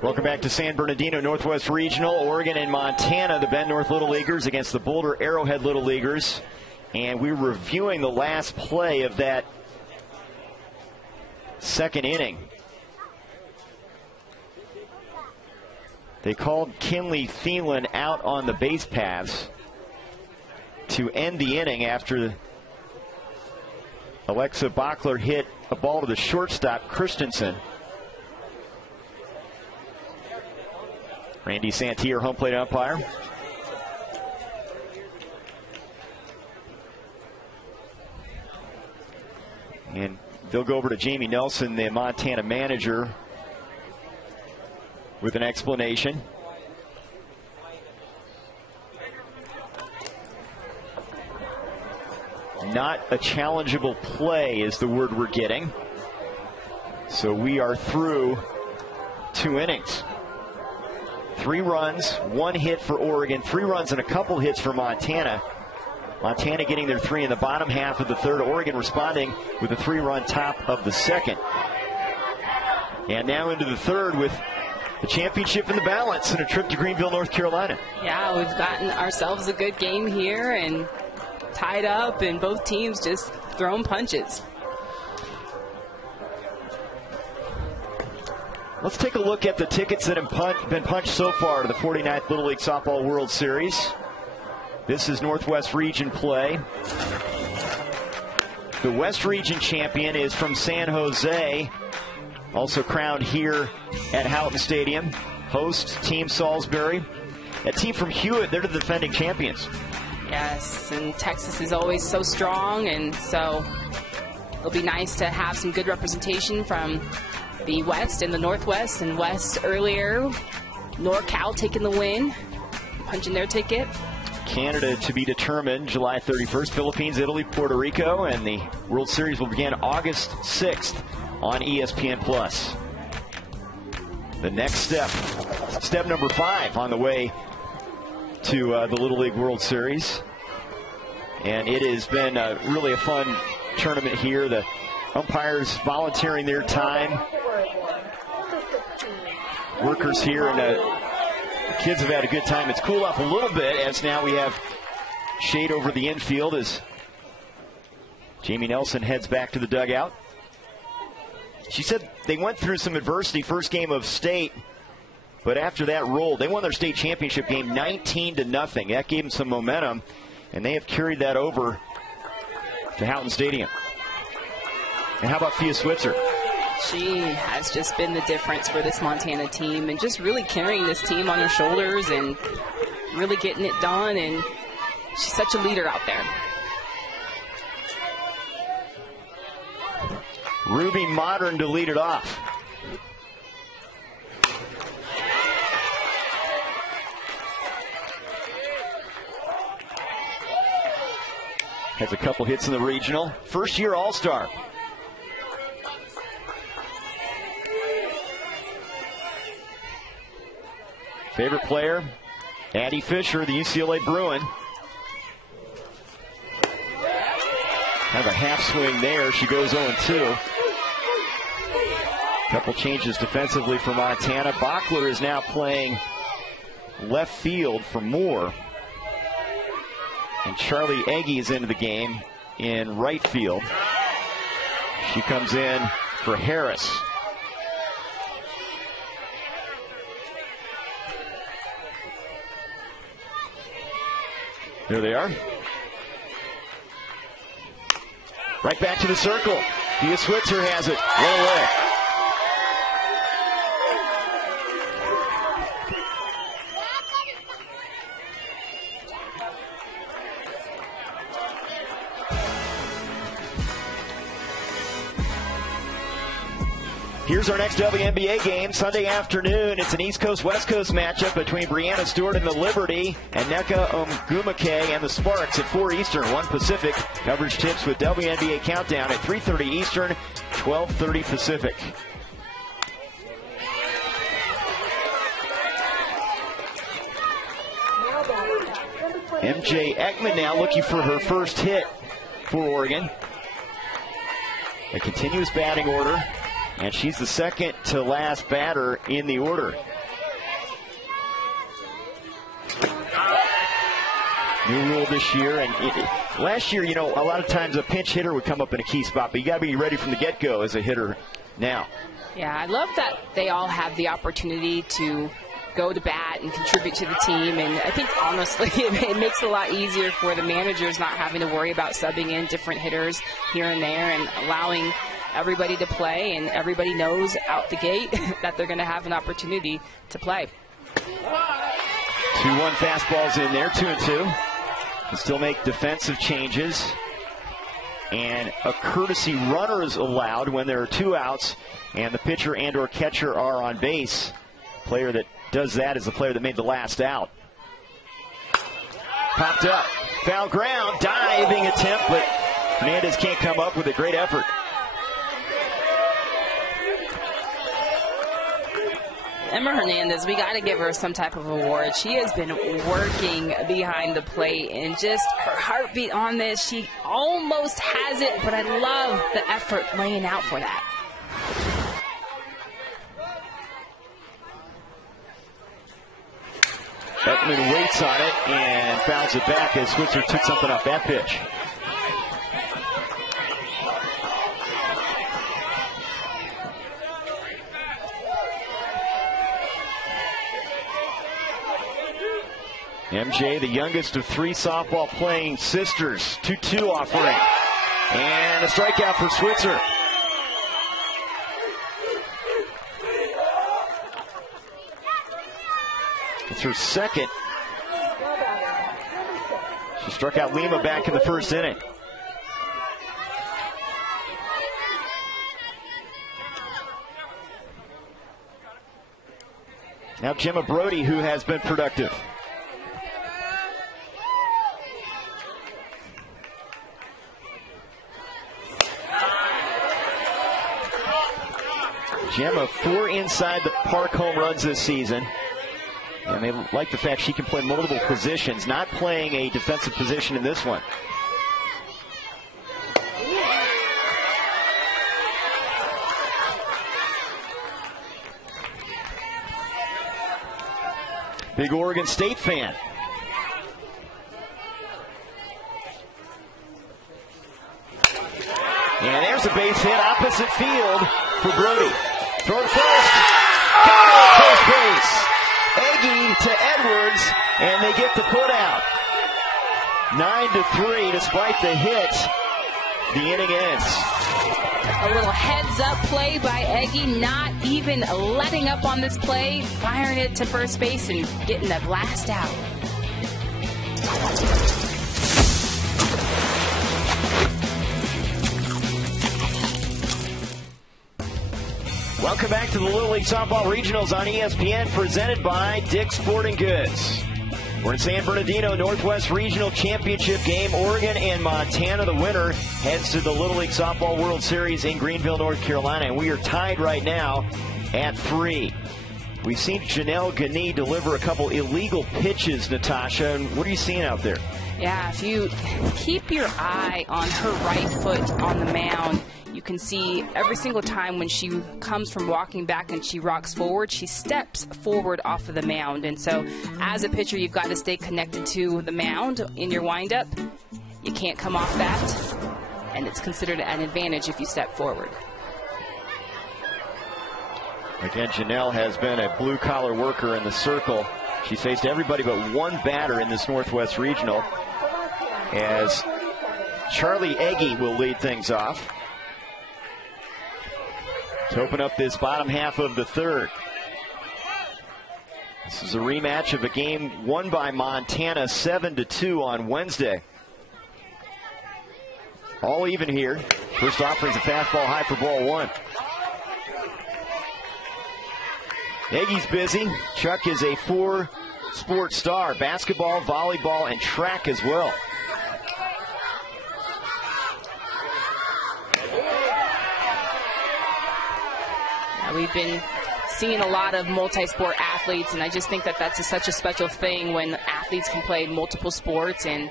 Welcome back to San Bernardino Northwest Regional. Oregon and Montana, the Bend North Little Leaguers against the Boulder Arrowhead Little Leaguers. And we're reviewing the last play of that second inning. They called Kinley Thielen out on the base paths to end the inning after Alexa Bachler hit a ball to the shortstop, Christensen. Randy Santier, home plate umpire. And they'll go over to Jamie Nelson, the Montana manager, with an explanation. Not a challengeable play is the word we're getting. So we are through 2 innings. 3 runs, 1 hit for Oregon, 3 runs and a couple hits for Montana. Montana getting their 3 in the bottom half of the third. Oregon responding with a 3-run top of the second. And now into the third with the championship in the balance and a trip to Greenville, North Carolina. Yeah, we've gotten ourselves a good game here and tied up, and both teams just throwing punches. Let's take a look at the tickets that have been punched so far to the 49th Little League Softball World Series. This is Northwest Region play. The West Region champion is from San Jose, also crowned here at Houghton Stadium. host team Salisbury. A team from Hewitt, they're the defending champions. Yes, and Texas is always so strong, and so it'll be nice to have some good representation from the West and the Northwest and West earlier. NorCal taking the win, punching their ticket. Canada to be determined July 31st. Philippines, Italy, Puerto Rico, and the World Series will begin August 6th on ESPN+. The next step number 5 on the way to the Little League World Series. And it has been really a fun tournament here. The umpires volunteering their time. Workers here, and the kids have had a good time. It's cooled off a little bit as now we have shade over the infield as Jamie Nelson heads back to the dugout. She said they went through some adversity first game of state, but after that rolled. They won their state championship game 19-0. That gave them some momentum, and they have carried that over to Houghton Stadium. And how about Fia Switzer? She has just been the difference for this Montana team and just really carrying this team on her shoulders and really getting it done, and she's such a leader out there. Ruby Modern to lead it off. Has a couple hits in the regional. First year All-Star. Favorite player, Addie Fisher, the UCLA Bruin. Have a half swing there. She goes 0-2. Couple changes defensively for Montana. Bachler is now playing left field for Moore. And Charlie Egge is into the game in right field. She comes in for Harris. There they are. Right back to the circle. Fia Switzer has it. One away. Here's our next WNBA game, Sunday afternoon. It's an East Coast-West Coast matchup between Brianna Stewart and the Liberty, and Nneka Ogwumike and the Sparks at 4 Eastern, 1 Pacific. Coverage tips with WNBA Countdown at 3:30 Eastern, 12:30 Pacific. MJ Ekman now looking for her first hit for Oregon. A continuous batting order. And she's the second to last batter in the order. New rule this year. And last year, you know, a lot of times a pinch hitter would come up in a key spot, but you got to be ready from the get-go as a hitter now. Yeah, I love that they all have the opportunity to go to bat and contribute to the team. And I think, honestly, it makes it a lot easier for the managers not having to worry about subbing in different hitters here and there and allowing everybody to play, and everybody knows out the gate that they're going to have an opportunity to play. 2-1 fastballs in there, 2-2. Can still make defensive changes. And a courtesy runner is allowed when there are 2 outs and the pitcher and or catcher are on base. Player that does that is the player that made the last out. Popped up. Foul ground. Diving attempt, but Hernandez can't come up with a great effort. Emma Hernandez, we got to give her some type of award. She has been working behind the plate, and just her heartbeat on this, she almost has it, but I love the effort laying out for that. Ekman waits on it and fouls it back as Switzer took something off that pitch. MJ, the youngest of 3 softball playing sisters, 2-2 offering. And a strikeout for Switzer. It's her second. She struck out Lima back in the first inning. Now Gemma Brody, who has been productive. Gemma, 4 inside the park home runs this season. And they like the fact she can play multiple positions, not playing a defensive position in this one. Big Oregon State fan. And there's a base hit opposite field for Brody. Throw to first. Got it, first base. Eggy to Edwards, and they get the put out. 9-3, despite the hit. The inning ends. A little heads-up play by Eggy, not even letting up on this play, firing it to first base and getting the blast out. Welcome back to the Little League Softball Regionals on ESPN, presented by Dick's Sporting Goods. We're in San Bernardino, Northwest Regional Championship game. Oregon and Montana, the winner, heads to the Little League Softball World Series in Greenville, North Carolina. And we are tied right now at 3. We've seen Janelle Gagné deliver a couple illegal pitches, Natasha. And what are you seeing out there? Yeah, if you keep your eye on her right foot on the mound, you can see every single time when she comes from walking back and she rocks forward, she steps forward off of the mound. And so as a pitcher, you've got to stay connected to the mound in your windup. You can't come off that, and it's considered an advantage if you step forward. Again, Janelle has been a blue-collar worker in the circle. She's faced everybody but one batter in this Northwest Regional, as Charlie Eggy will lead things off to open up this bottom half of the third. This is a rematch of a game won by Montana 7-2 on Wednesday. All even here. First offering's a fastball high for ball 1. Eggy's busy. Chuck is a 4-sport star. Basketball, volleyball, and track as well. We've been seeing a lot of multi-sport athletes, and I just think that that's such a special thing when athletes can play multiple sports and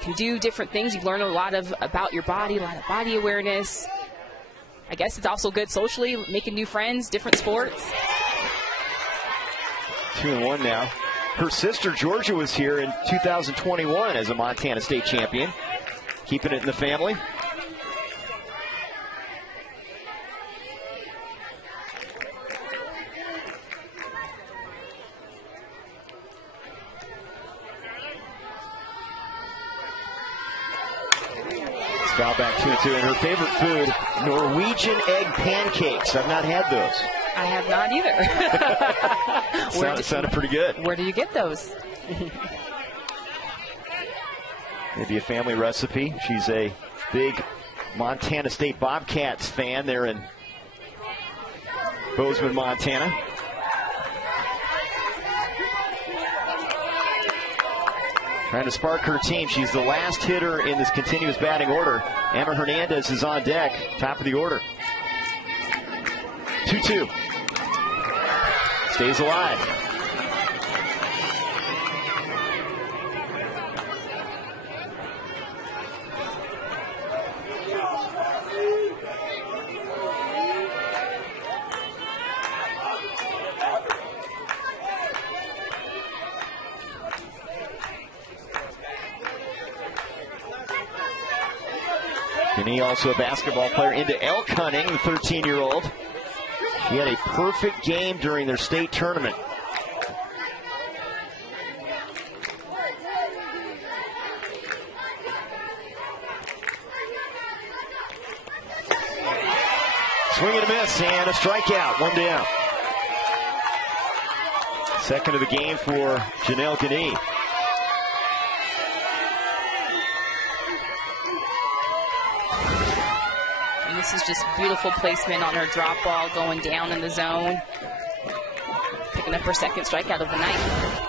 can do different things. You learn a lot about your body, a lot of body awareness. I guess it's also good socially, making new friends, different sports. 2-1 now. Her sister Georgia was here in 2021 as a Montana State champion, keeping it in the family. Foul back 2-2, and her favorite food, Norwegian egg pancakes. I've not had those. I have not either. Sounded pretty good. Where do you get those? Maybe a family recipe. She's a big Montana State Bobcats fan there in Bozeman, Montana. Trying to spark her team. She's the last hitter in this continuous batting order. Emma Hernandez is on deck, top of the order. 2-2. Stays alive. Gagné, also a basketball player, into elk hunting, the 13-year-old. He had a perfect game during their state tournament. Swing and a miss, and a strikeout, 1 down. Second of the game for Janelle Gagné. And this is just beautiful placement on her drop ball, going down in the zone. Picking up her second strikeout of the night.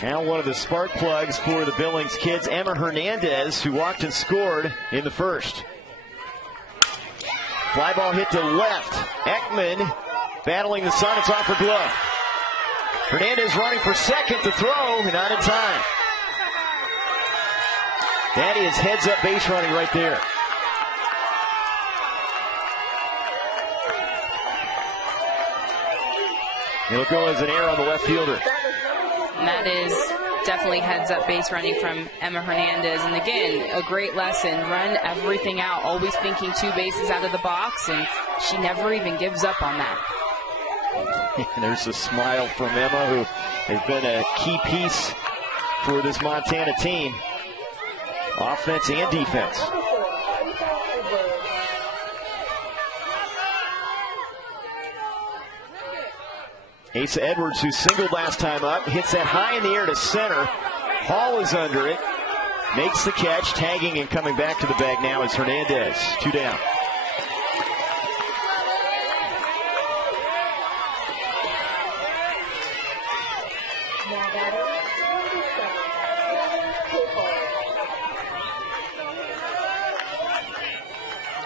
Now one of the spark plugs for the Billings kids, Emma Hernandez, who walked and scored in the first. Fly ball hit to left. Ekman battling the sun. It's off her glove. Hernandez running for second to throw, not in time. That is heads up base running right there. It'll go as an error on the left fielder. And that is definitely heads up base running from Emma Hernandez. And again, a great lesson. Run everything out, always thinking 2 bases out of the box, and she never even gives up on that. And there's a smile from Emma, who has been a key piece for this Montana team, offense and defense. Asa Edwards, who singled last time up, hits that high in the air to center. Hall is under it, makes the catch, tagging and coming back to the bag now is Hernandez. 2 down.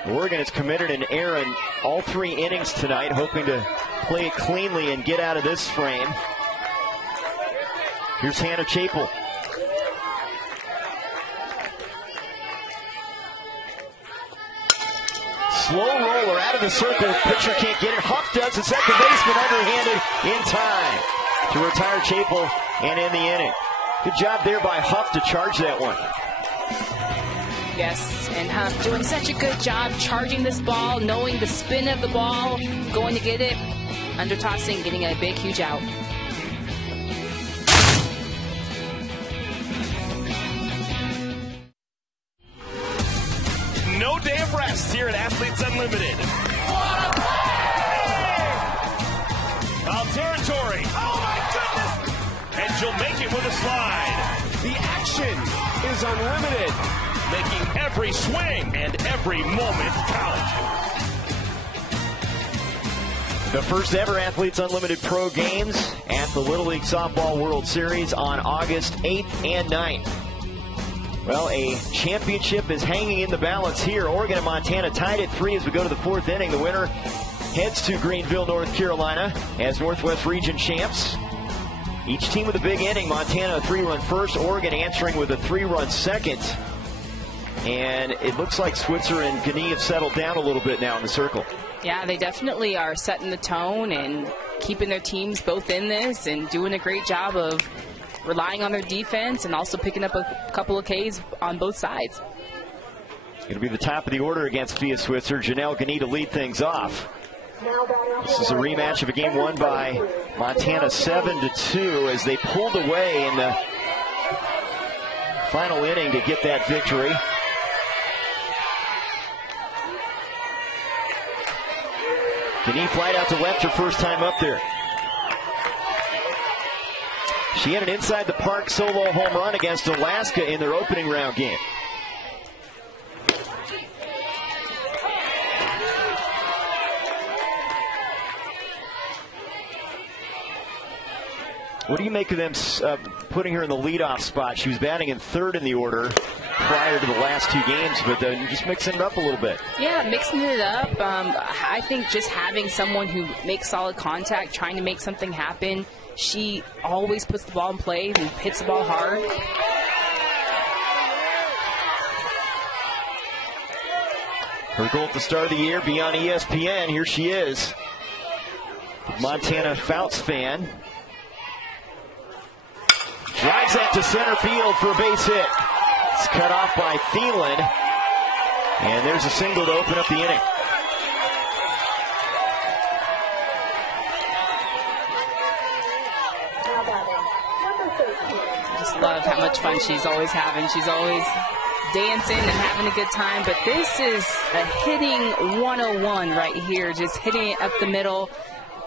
Oregon has committed an error in all 3 innings tonight, hoping to play it cleanly and get out of this frame. Here's Hannah Chapel. Slow roller out of the circle. Pitcher can't get it. Huff does it. Second baseman underhanded in time to retire Chapel and end the inning. Good job there by Huff to charge that one. Yes, and Huff doing such a good job charging this ball, knowing the spin of the ball, going to get it, under tossing, getting a big, huge out. No day of rest here at Athletes Unlimited. What a play! Foul territory. Oh my goodness! And she'll make it with a slide. The action is unlimited. Making every swing and every moment count. The first ever Athletes Unlimited Pro Games at the Little League Softball World Series on August 8th and 9th. Well, a championship is hanging in the balance here. Oregon and Montana tied at 3 as we go to the 4th inning. The winner heads to Greenville, North Carolina as Northwest Region champs. Each team with a big inning. Montana a 3-run first, Oregon answering with a 3-run second. And it looks like Switzer and Gagné have settled down a little bit now in the circle. Yeah, they definitely are setting the tone and keeping their teams both in this and doing a great job of relying on their defense and also picking up a couple of Ks on both sides. It'll be the top of the order against Fia Switzer. Janelle Gagné to lead things off. This is a rematch of a game won by Montana 7-2 as they pulled away in the final inning to get that victory. Gagné flied out to left her first time up there. She had an inside the park solo home run against Alaska in their opening round game. What do you make of them putting her in the leadoff spot? She was batting in 3rd in the order prior to the last 2 games, but just mixing it up a little bit. Yeah, mixing it up. I think just having someone who makes solid contact, trying to make something happen. She always puts the ball in play and hits the ball hard. Her goal at the start of the year, be on ESPN. Here she is. Montana Fouts fan. Drives that to center field for a base hit. It's cut off by Thielen. And there's a single to open up the inning. I just love how much fun she's always having. She's always dancing and having a good time. But this is a hitting 101 right here. Just hitting it up the middle.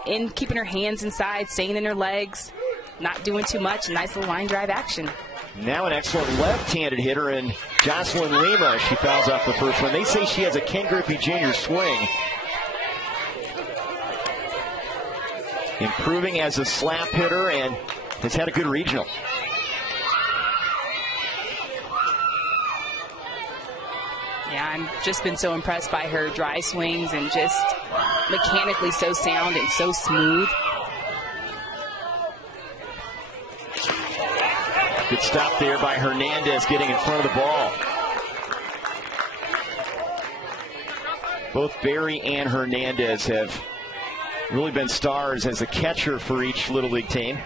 keeping her hands inside, staying in her legs, not doing too much. Nice little line drive action. Now an excellent left-handed hitter in Jocelyn Lima. She fouls off the first one. They say she has a Ken Griffey Jr. swing. Improving as a slap hitter and has had a good regional. Yeah, I've just been so impressed by her dry swings and just mechanically so sound and so smooth. Good stop there by Hernandez getting in front of the ball. Both Berry and Hernandez have really been stars as a catcher for each Little League team.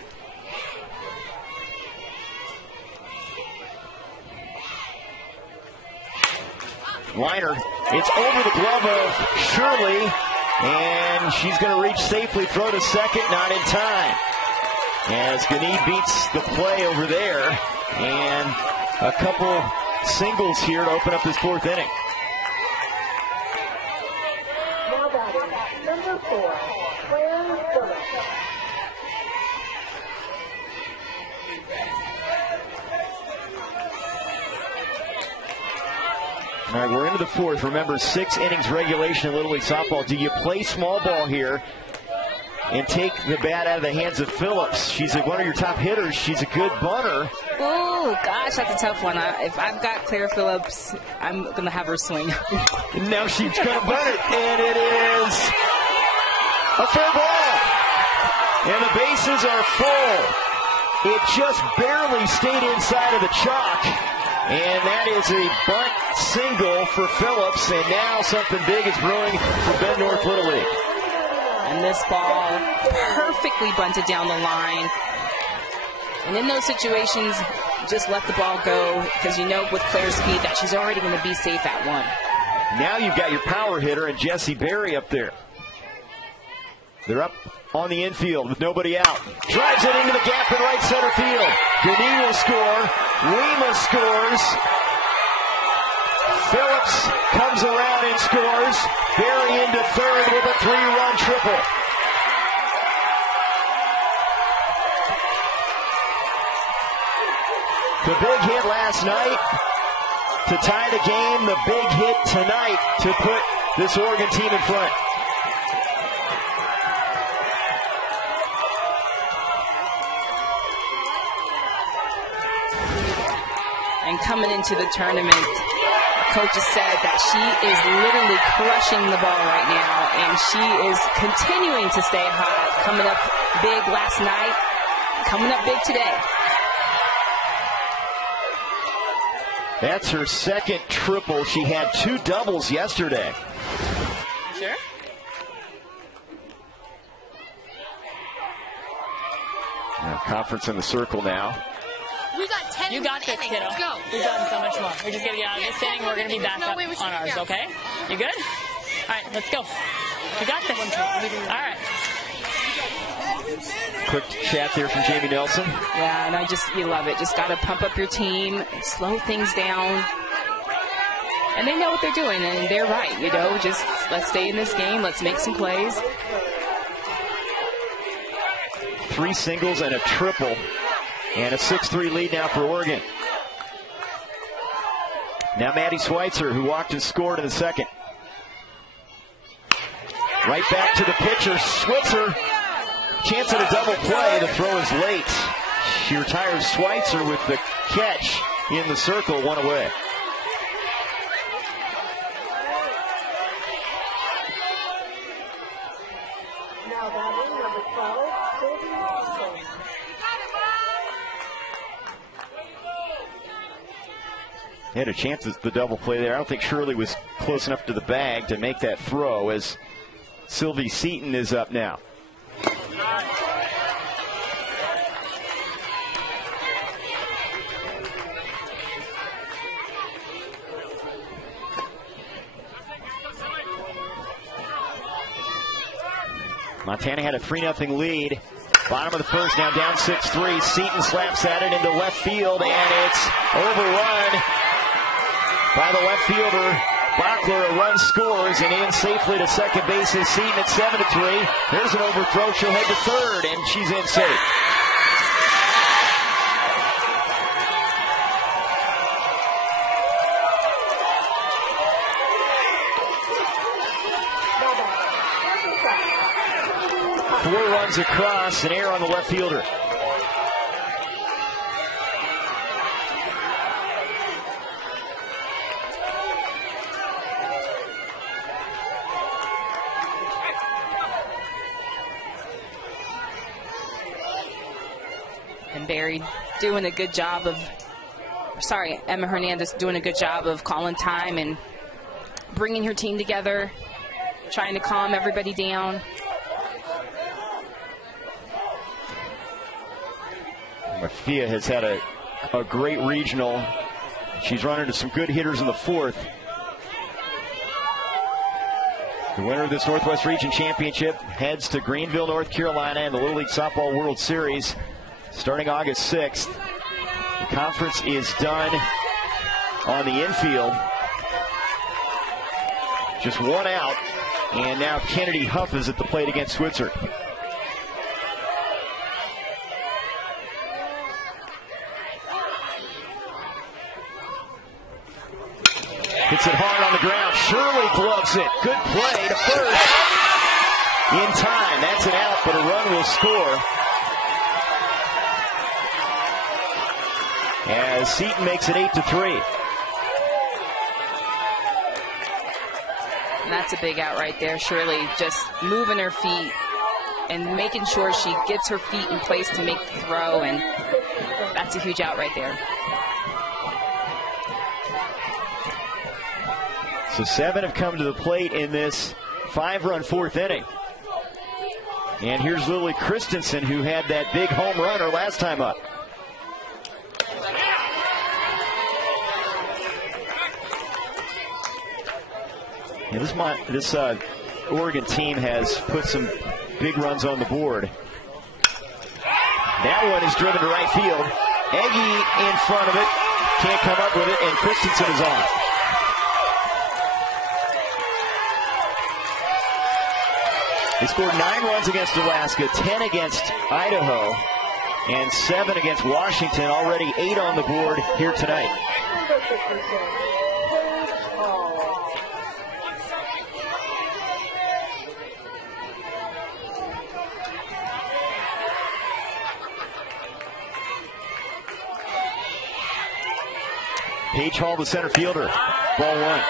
Liner, it's over the glove of Shirley, and she's going to reach safely, throw to second, not in time. As Gani beats the play over there, and a couple singles here to open up this fourth inning. Now batting, number 4, Claire Phillips. All right, we're into the fourth. Remember, 6 innings regulation in Little League softball. Do you play small ball here and take the bat out of the hands of Phillips? She's one of your top hitters. She's a good bunter. Oh, gosh, that's a tough one. If I've got Claire Phillips, I'm going to have her swing. Now she's going to bunt it, and it is a fair ball. And the bases are full. It just barely stayed inside of the chalk. And that is a bunt single for Phillips, and now something big is brewing for Bend North Little League. And this ball perfectly bunted down the line. And in those situations, just let the ball go, because you know with Claire's speed that she's already going to be safe at one. Now you've got your power hitter and Jessie Berry up there. They're up on the infield with nobody out. Drives it into the gap in right center field. Gani will score. Lima scores. Phillips comes around and scores. Berry into third with a 3-run triple. The big hit last night to tie the game. The big hit tonight to put this Oregon team in front. And coming into the tournament, coach has said that she is literally crushing the ball right now, and she is continuing to stay hot. Coming up big last night, coming up big today. That's her second triple. She had 2 doubles yesterday. Sure. Now, conference in the circle now. We got 10. You got this, kiddo. Let's go. We've gotten so much more. We're just going to get out of this inning. We're going to be back up on ours, okay? You good? All right, let's go. You got this. All right. Quick chat there from Jamie Nelson. Yeah, and you love it. Just got to pump up your team, slow things down. And they know what they're doing, and they're right, just let's stay in this game. Let's make some plays. 3 singles and a triple. And a 6-3 lead now for Oregon. Now Maddie Schweitzer, who walked and scored in the second. Right back to the pitcher, Schweitzer. Chance at a double play. The throw is late. She retires Schweitzer with the catch in the circle, 1 away. Now batting, number 12, Sylvie Austin. Had a chance at the double play there. I don't think Shirley was close enough to the bag to make that throw, as Sylvie Seaton is up now. Montana had a 3-0 lead. Bottom of the first, now down 6-3. Seaton slaps at it into left field, and it's overrun by the left fielder, Bachler, a run scores and in safely to second base is Seton at 7-3. There's an overthrow. She'll head to third, and she's in safe. Four runs across, an error on the left fielder. And Barry doing a good job of, Emma Hernandez doing a good job of calling time and bringing her team together, trying to calm everybody down. Mafia has had a great regional. She's run into some good hitters in the fourth. The winner of this Northwest Region Championship heads to Greenville, North Carolina in the Little League Softball World Series starting August 6th. The conference is done on the infield. Just one out, and now Kennedy Huff is at the plate against Switzer. Hits it hard on the ground. Shirley gloves it. Good play to first. In time. That's an out, but a run will score. As Seton makes it 8-3. And that's a big out right there. Shirley just moving her feet and making sure she gets her feet in place to make the throw, and that's a huge out right there. So 7 have come to the plate in this 5-run fourth inning. And here's Lily Christensen, who had that big home run her last time up. And this Oregon team has put some big runs on the board. That one is driven to right field. Eggy in front of it. Can't come up with it, and Christensen is on. They scored 9 runs against Alaska, 10 against Idaho, and 7 against Washington. Already 8 on the board here tonight. Paige Hall, the center fielder. Ball 1.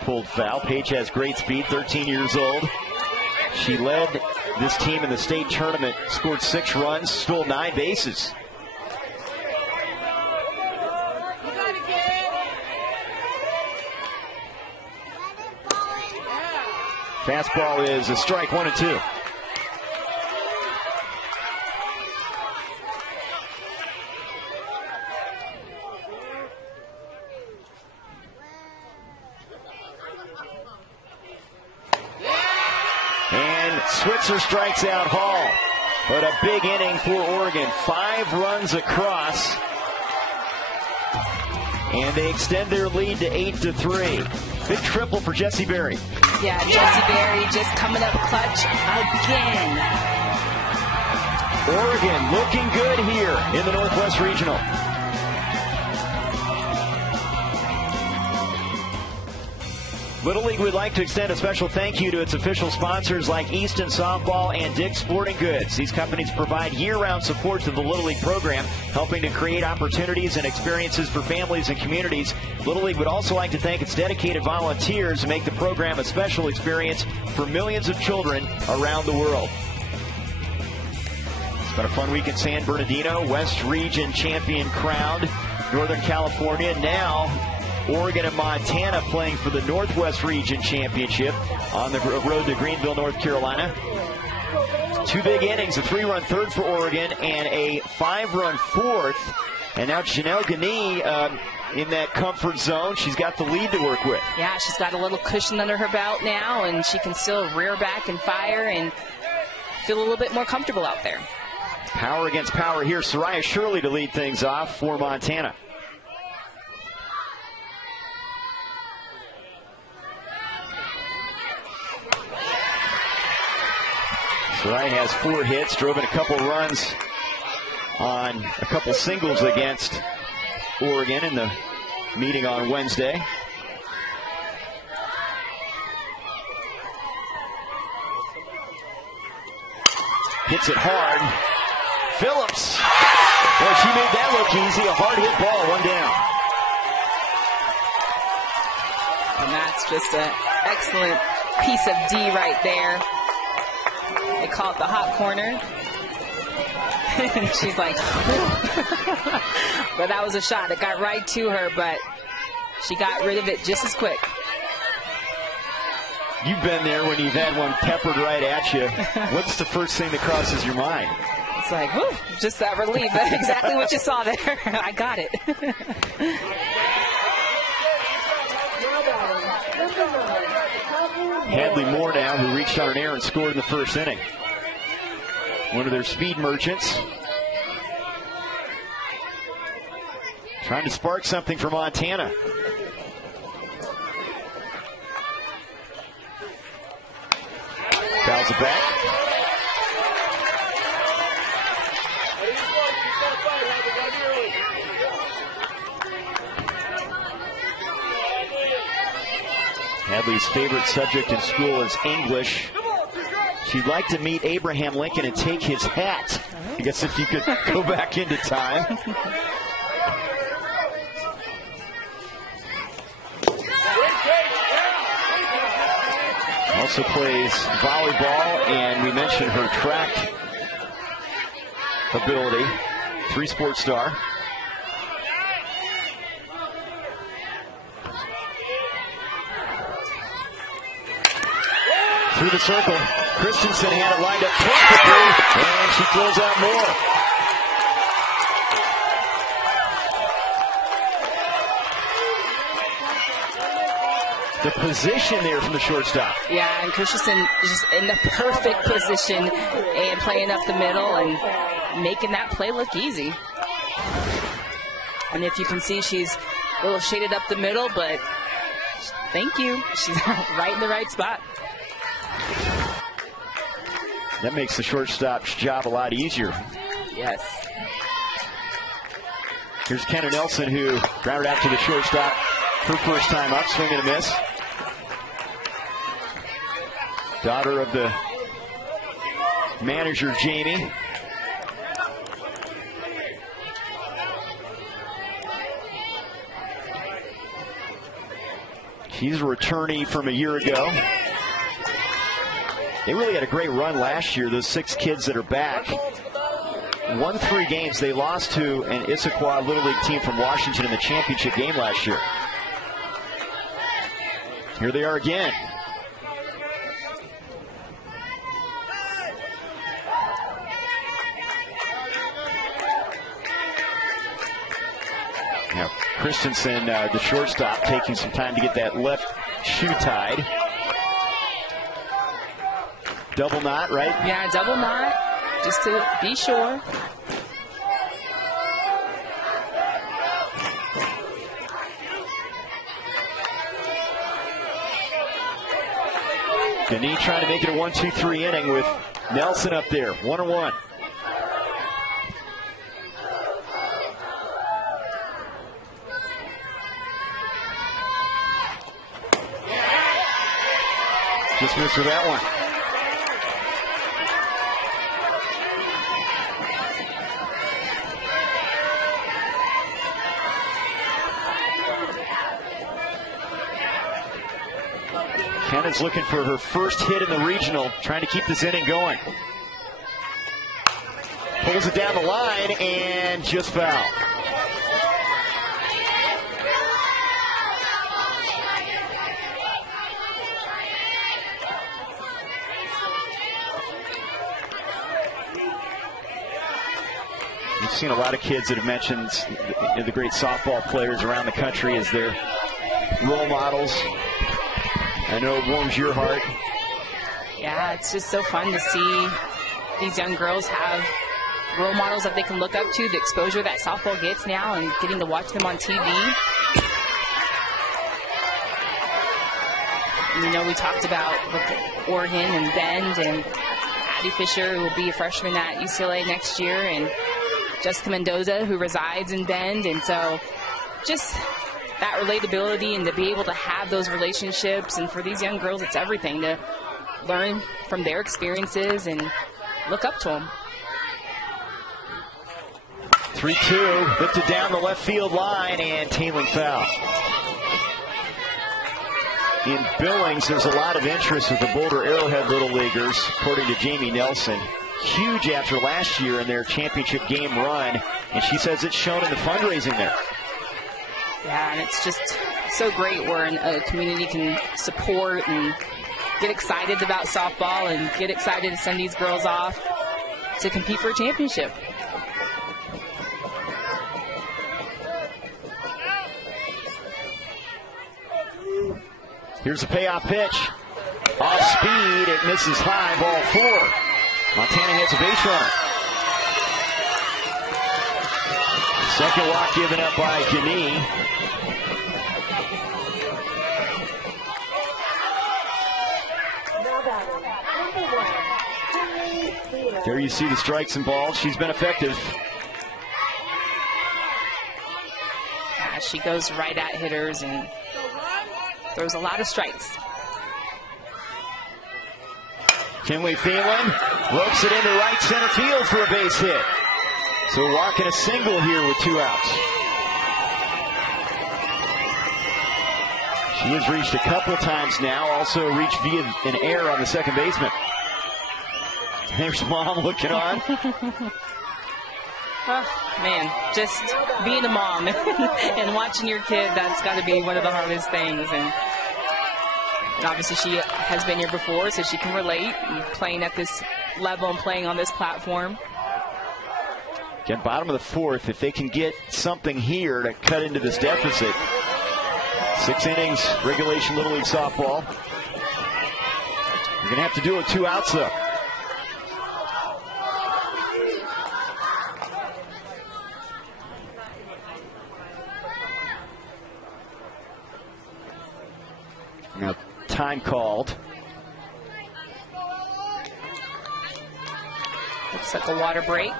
Pulled foul. Paige has great speed, 13 years old. She led this team in the state tournament, scored 6 runs, stole 9 bases. Fastball is a strike, 1-2. Switzer strikes out Hall, but a big inning for Oregon. 5 runs across, and they extend their lead to 8-3. Big triple for Jessie Berry. Yeah, Jessie Berry just coming up clutch again. Oregon looking good here in the Northwest Regional. Little League would like to extend a special thank you to its official sponsors like Easton Softball and Dick's Sporting Goods. These companies provide year-round support to the Little League program, helping to create opportunities and experiences for families and communities. Little League would also like to thank its dedicated volunteers who make the program a special experience for millions of children around the world. It's been a fun week in San Bernardino. West Region champion crowned. Northern California now Oregon and Montana playing for the Northwest Region Championship on the road to Greenville, North Carolina. 2 big innings, a 3-run third for Oregon and a 5-run fourth. And now Janelle Gagné in that comfort zone. She's got the lead to work with. Yeah, she's got a little cushion under her belt now, and she can still rear back and fire and feel a little bit more comfortable out there. Power against power here. Soraya Shirley to lead things off for Montana. Soraya has 4 hits, drove in a couple runs on a couple singles against Oregon in the meeting on Wednesday. Hits it hard. Phillips. Boy, she made that look easy. A hard hit ball, 1 down. And that's just an excellent piece of D right there. They call it the hot corner. And she's like, but that was a shot. It got right to her, but she got rid of it just as quick. You've been there when you've had one peppered right at you. What's the first thing that crosses your mind? It's like, whoo, just that relief. That's exactly what you saw there. I got it. Hadley Moore now, who reached on an error and scored in the first inning. One of their speed merchants. Trying to spark something for Montana. Fouls it back. Hadley's favorite subject in school is English. She'd like to meet Abraham Lincoln and take his hat. I guess if you could go back into time. Also plays volleyball, and we mentioned her track ability. 3-sport star. Through the circle. Christensen had it lined up perfectly, and she throws out more. The position there from the shortstop. Yeah, and Christensen is just in the perfect position and playing up the middle and making that play look easy. And if you can see, she's a little shaded up the middle, but thank you. She's right in the right spot. That makes the shortstop's job a lot easier. Yes. Here's Kenna Nelson, who grounded out to the shortstop her first time up, swing and a miss. Daughter of the manager, Jamie. She's a returnee from a year ago. They really had a great run last year, those 6 kids that are back. Won 3 games. They lost to an Issaquah Little League team from Washington in the championship game last year. Here they are again. Now, Christensen, the shortstop, taking some time to get that left shoe tied. Double knot, right? Yeah, double knot, just to be sure. Denis trying to make it a 1-2-3 inning with Nelson up there, 1-1. Just missed with that one. Kenna's looking for her first hit in the regional, trying to keep this inning going. Pulls it down the line and just foul. We've seen a lot of kids that have mentioned the great softball players around the country as their role models. I know it warms your heart. Yeah, it's just so fun to see these young girls have role models that they can look up to, the exposure that softball gets now, and getting to watch them on TV. You know, we talked about with Oregon and Bend and Addie Fisher, who will be a freshman at UCLA next year, and Jessica Mendoza, who resides in Bend. And so just that relatability and to be able to have those relationships. And for these young girls, it's everything to learn from their experiences and look up to them. 3-2, lifted down the left field line and tailing foul. In Billings, there's a lot of interest with the Boulder Arrowhead Little Leaguers, according to Jamie Nelson. Huge after last year in their championship game run, and she says it's shown in the fundraising there. Yeah, and it's just so great where a community can support and get excited about softball and get excited to send these girls off to compete for a championship. Here's a payoff pitch. Off speed, it misses high, ball 4. Montana has a base runner. Second walk given up by Genie. There you see the strikes and balls. She's been effective. Yeah, she goes right at hitters and throws a lot of strikes. Kinley Thielen ropes it into right center field for a base hit. So walking a single here with 2 outs. She has reached a couple times now, also reached via an error on the second baseman. There's Mom looking on. Oh, man, just being a mom and watching your kid, that's got to be one of the hardest things. And obviously she has been here before, so she can relate, and playing at this level and playing on this platform. Again, bottom of the 4th, if they can get something here to cut into this deficit. 6 innings, regulation Little League softball. You're going to have to do it 2 outs, though. Now, time called. Looks like a water break.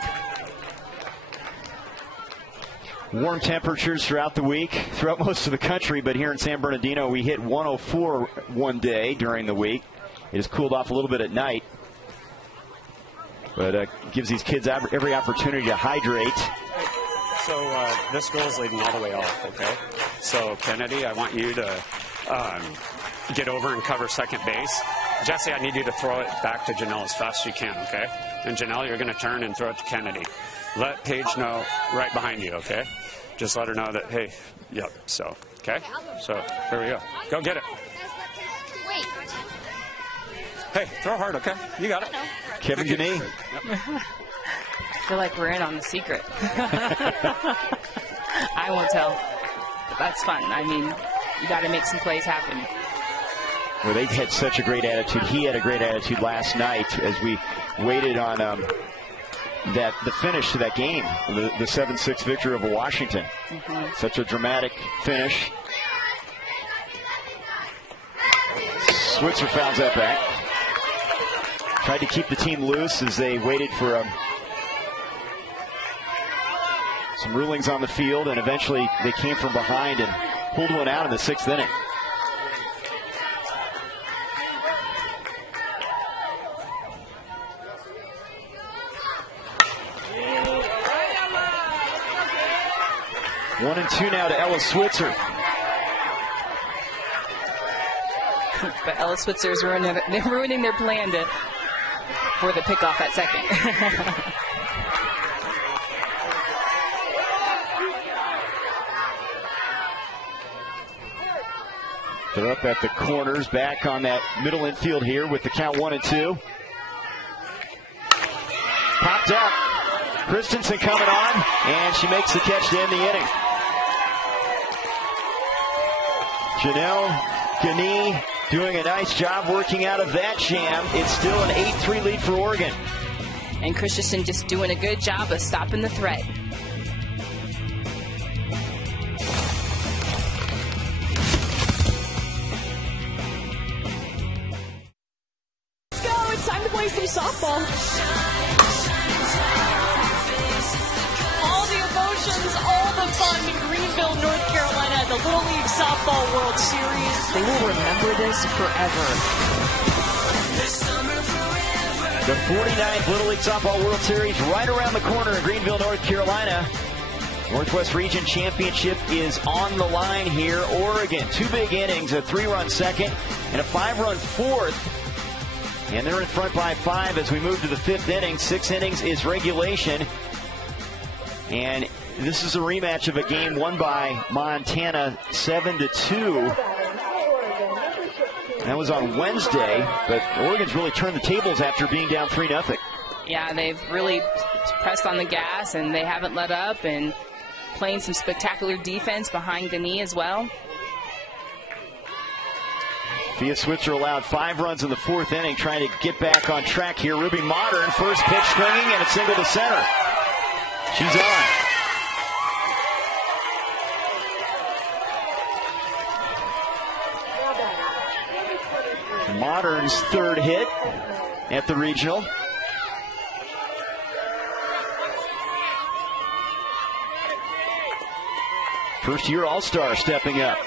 Warm temperatures throughout the week, throughout most of the country, but here in San Bernardino, we hit 104 one day during the week. It has cooled off a little bit at night, but gives these kids every opportunity to hydrate. So this goal is leading all the way off, okay? So, Kennedy, I want you to get over and cover second base. Jesse, I need you to throw it back to Janelle as fast as you can, okay? And Janelle, you're going to turn and throw it to Kennedy. Let Paige know right behind you, okay? Just let her know that, hey, yep, so, okay? So, here we go. Go get it. Wait. Hey, throw hard, okay? You got it. Kevin Genie. I feel like we're in on the secret. I won't tell. But that's fun. I mean, you got to make some plays happen. Well, they had such a great attitude. He had a great attitude last night as we waited on the finish to that game, the 7-6 victory over Washington. Such a dramatic finish. Switzer fouls that back. Tried to keep the team loose as they waited for some rulings on the field, and eventually they came from behind and pulled one out in the 6th inning. One and 2 now to Ella Switzer. But Ella Switzer's ruining their plan for the pickoff at second. They're up at the corners, back on that middle infield here with the count 1 and 2. Popped up. Christensen coming on, and she makes the catch to end the inning. Janelle Gagné doing a nice job working out of that jam. It's still an 8-3 lead for Oregon. And Christensen just doing a good job of stopping the threat. Let's go. It's time to play some softball. All the emotions, all the fun in Greenville, North Carolina at the Little League Softball World Series. They will remember this forever. The 49th Little League Softball World Series right around the corner in Greenville, North Carolina. Northwest Region Championship is on the line here. Oregon, 2 big innings, a 3-run second and a 5-run fourth. And they're in front by 5 as we move to the 5th inning. 6 innings is regulation. And this is a rematch of a game won by Montana 7-2. That was on Wednesday, but Oregon's really turned the tables after being down 3-0. Yeah, they've really pressed on the gas, and they haven't let up, and playing some spectacular defense behind Gagné as well. Fia Switzer allowed 5 runs in the 4th inning, trying to get back on track here. Ruby Modern, first pitch swinging, and a single to center. She's on. Modern's 3rd hit at the regional. First-year All-Star stepping up.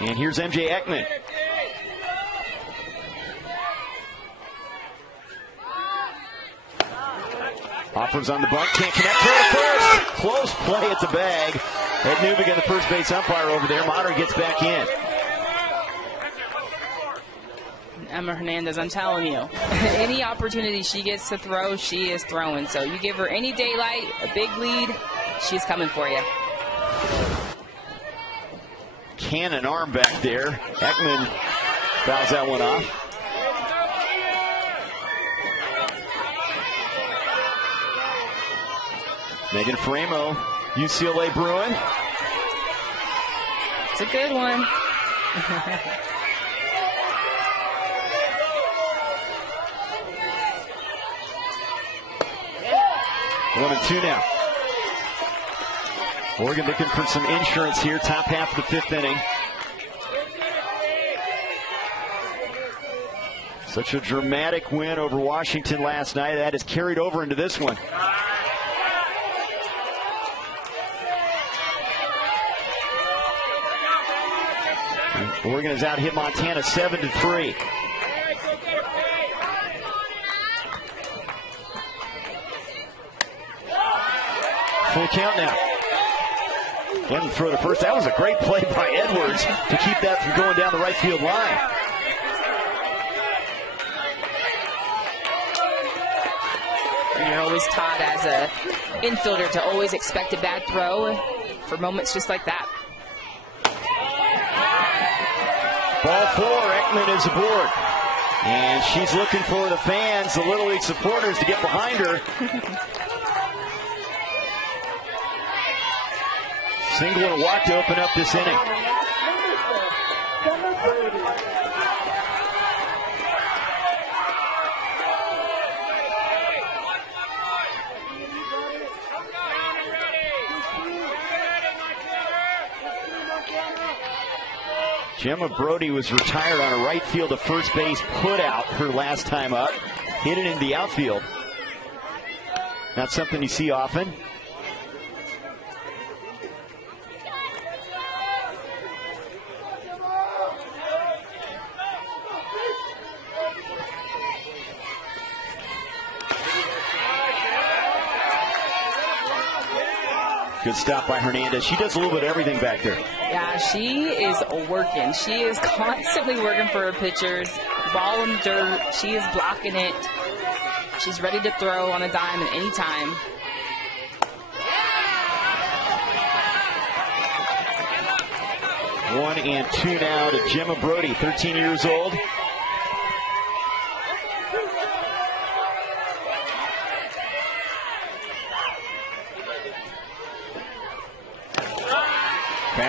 And here's MJ Ekman. Offers on the bunt, can't connect. Throw to first. Close play at the bag. Ed Newbegin, the first base umpire over there. Modern gets back in. Emma Hernandez, I'm telling you, any opportunity she gets to throw, she is throwing. So you give her any daylight, a big lead, she's coming for you. Cannon arm back there. Ekman fouls that one off. Megan Framo, UCLA Bruin. It's a good one. 1-2 now. Oregon looking for some insurance here, top half of the 5th inning. Such a dramatic win over Washington last night. That is carried over into this one. Oregon has out-hit Montana 7-3. Full count now. Didn't throw to first. That was a great play by Edwards to keep that from going down the right field line. You're always taught as an infielder to always expect a bad throw for moments just like that. Ball 4, Ekman is aboard. And she's looking for the fans, the Little League supporters, to get behind her. Single and a walk to open up this inning. Gemma Brody was retired on a right field to first base put out her last time up. Hit it in the outfield. Not something you see often. Good stop by Hernandez. She does a little bit of everything back there. Yeah, she is working. She is constantly working for her pitchers. Ball in the dirt. She is blocking it. She's ready to throw on a dime at any time. One and two now to Gemma Brody, 13 years old.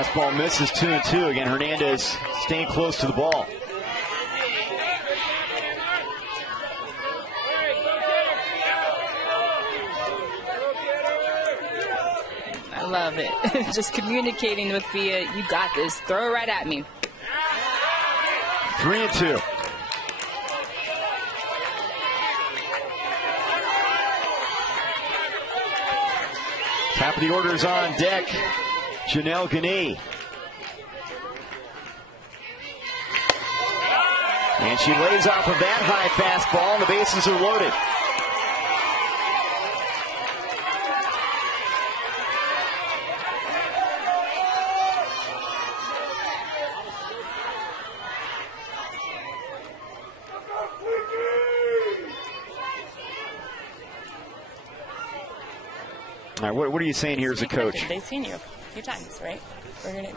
Fastball misses 2-2. Again, Hernandez staying close to the ball. I love it. Just communicating with Via. You got this. Throw it right at me. 3-2. Top of the order is on deck. Janelle Ganie. And she lays off of that high fastball, and the bases are loaded. All right, what are you saying here as a coach? They've seen you a few times, right?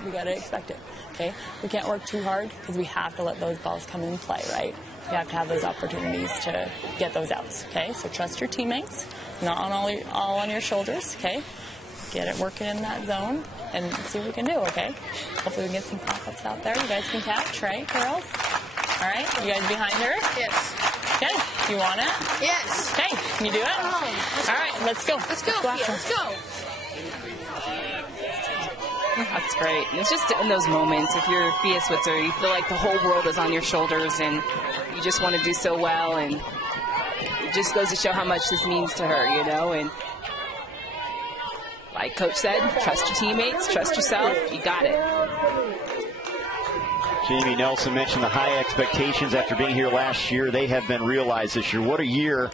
We got to expect it, okay? We can't work too hard because we have to let those balls come in play, right? You have to have those opportunities to get those outs, okay? So trust your teammates, not on all on your shoulders, okay? Get it working in that zone and see what we can do, okay? Hopefully we can get some pop-ups out there. You guys can catch, right, girls? All right, you guys behind her? Yes. Okay, you want it? Yes. Okay, can you do it? All right, let's go. Let's go. Let's go. That's great. And it's just in those moments, if you're Fia Switzer, you feel like the whole world is on your shoulders and you just want to do so well, and it just goes to show how much this means to her, you know. And like Coach said, trust your teammates, trust yourself, you got it. Jamie Nelson mentioned the high expectations after being here last year. They have been realized this year. What a year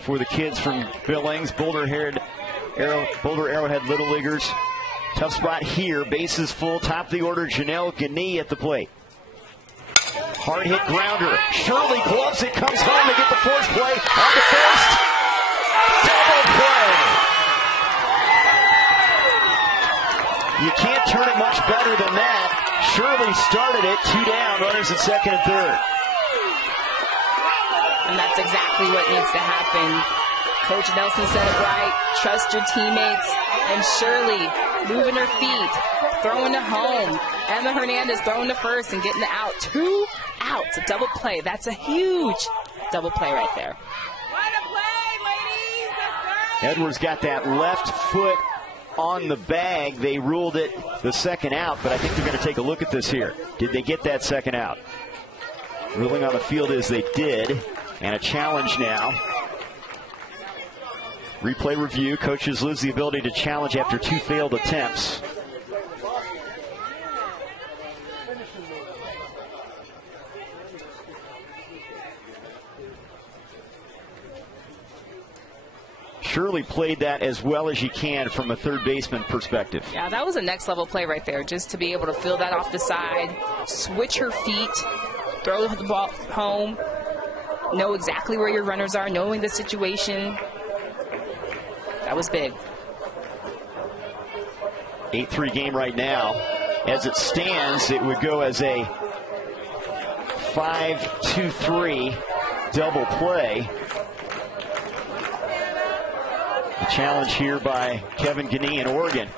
for the kids from Billings, Boulder Arrowhead Little Leaguers. Tough spot here, bases full, top of the order, Janelle Ganie at the plate. Hard hit grounder. Shirley gloves it, comes home to get the force play on the first. Double play. You can't turn it much better than that. Shirley started it, 2 down, runners at second and third. And that's exactly what needs to happen. Coach Nelson said it right. Trust your teammates. And Shirley moving her feet, throwing to home. Emma Hernandez throwing to first and getting the out. 2 outs, a double play. That's a huge double play right there. Edwards got that left foot on the bag. They ruled it the second out, but I think they're going to take a look at this here. Did they get that second out? Ruling on the field is they did, and a challenge now. Replay review. Coaches lose the ability to challenge after 2 failed attempts. Shirley played that as well as you can from a third baseman perspective. Yeah, that was a next level play right there. Just to be able to fill that off the side, switch her feet, throw the ball home, know exactly where your runners are, knowing the situation. That was big. 8-3 game right now. As it stands, it would go as a 5-2-3 double play. A challenge here by Kevin Ganie in Oregon.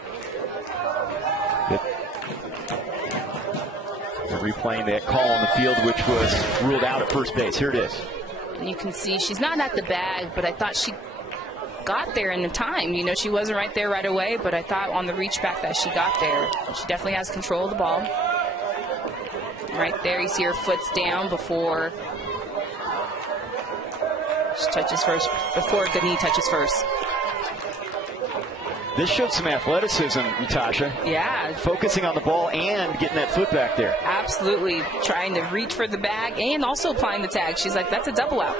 They're replaying that call on the field, which was ruled out at first base. Here it is. And you can see she's not at the bag, but I thought she got there in the time. You know, she wasn't right there right away, but I thought on the reach back that she got there. She definitely has control of the ball. Right there, you see her foot's down before she touches first, before Ganie touches first. This showed some athleticism, Natasha. Yeah. Focusing on the ball and getting that foot back there. Absolutely. Trying to reach for the bag and also applying the tag. She's like, that's a double out.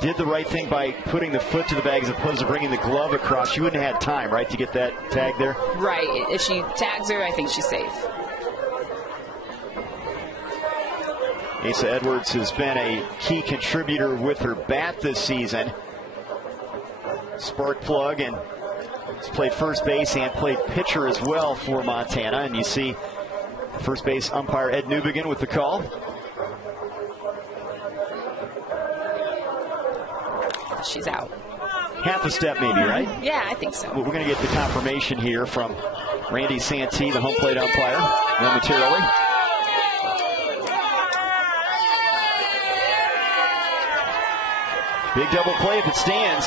Did the right thing by putting the foot to the bag as opposed to bringing the glove across. She wouldn't have had time, right, to get that tag there? Right. If she tags her, I think she's safe. Asa Edwards has been a key contributor with her bat this season. Spark plug, and has played first base and played pitcher as well for Montana. And you see first base umpire Ed Newbegin with the call. She's out. half a step maybe, right? Yeah, I think so. We're going to get the confirmation here from Randy Santee, the home plate umpire, momentarily. Big double play if it stands.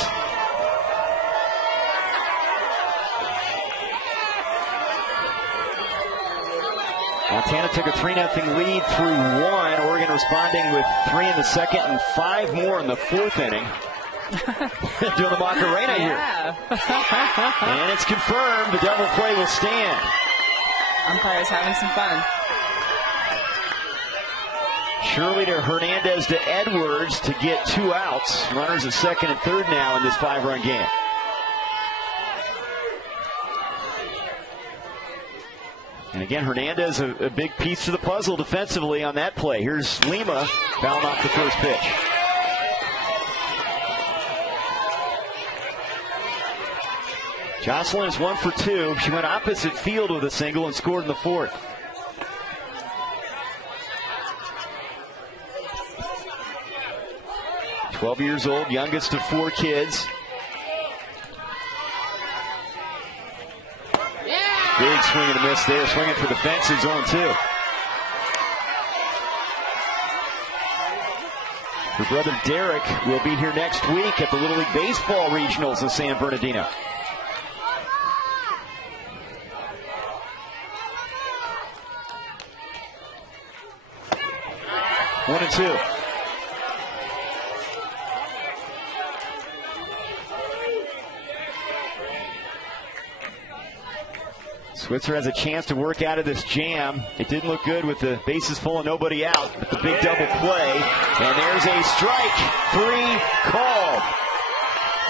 Montana took a 3-0 lead through 1. Oregon responding with 3 in the second and 5 more in the fourth inning. Doing the Macarena here. And it's confirmed. The double play will stand. Umpires having some fun. Shirley to Hernandez to Edwards to get 2 outs. Runners at second and third now in this 5-run game. And again, Hernandez a big piece of the puzzle defensively on that play. Here's Lima fouling off the first pitch. Jocelyn is 1 for 2. She went opposite field with a single and scored in the fourth. "12 years old, youngest of 4 kids. Big swing and a miss there. Swinging for the fences, 0-2. Her brother Derek will be here next week at the Little League Baseball Regionals in San Bernardino. One and two. Switzer has a chance to work out of this jam. It didn't look good with the bases full and nobody out, but the big double play. And there's a strike. 3 called.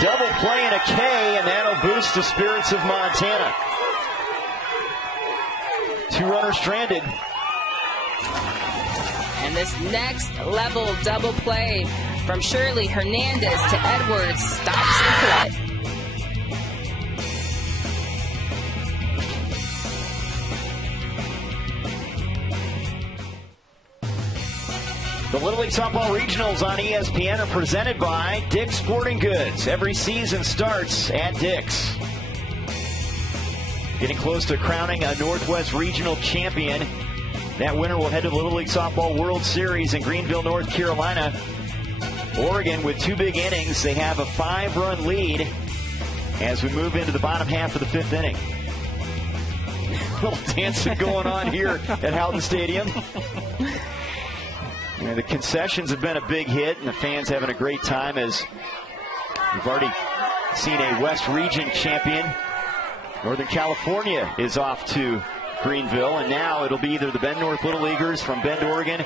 Double play and a K, and that'll boost the spirits of Montana. 2 runners stranded. And this next level double play from Shirley Hernandez to Edwards stops the play. The Little League Softball Regionals on ESPN are presented by Dick's Sporting Goods. Every season starts at Dick's. Getting close to crowning a Northwest Regional champion. That winner will head to the Little League Softball World Series in Greenville, North Carolina. Oregon with 2 big innings. They have a 5-run lead as we move into the bottom half of the 5th inning. A little dancing going on here at Houghton Stadium. You know, the concessions have been a big hit, and the fans having a great time as we've already seen a West Region champion. Northern California is off to Greenville, and now it'll be either the Bend North Little Leaguers from Bend, Oregon,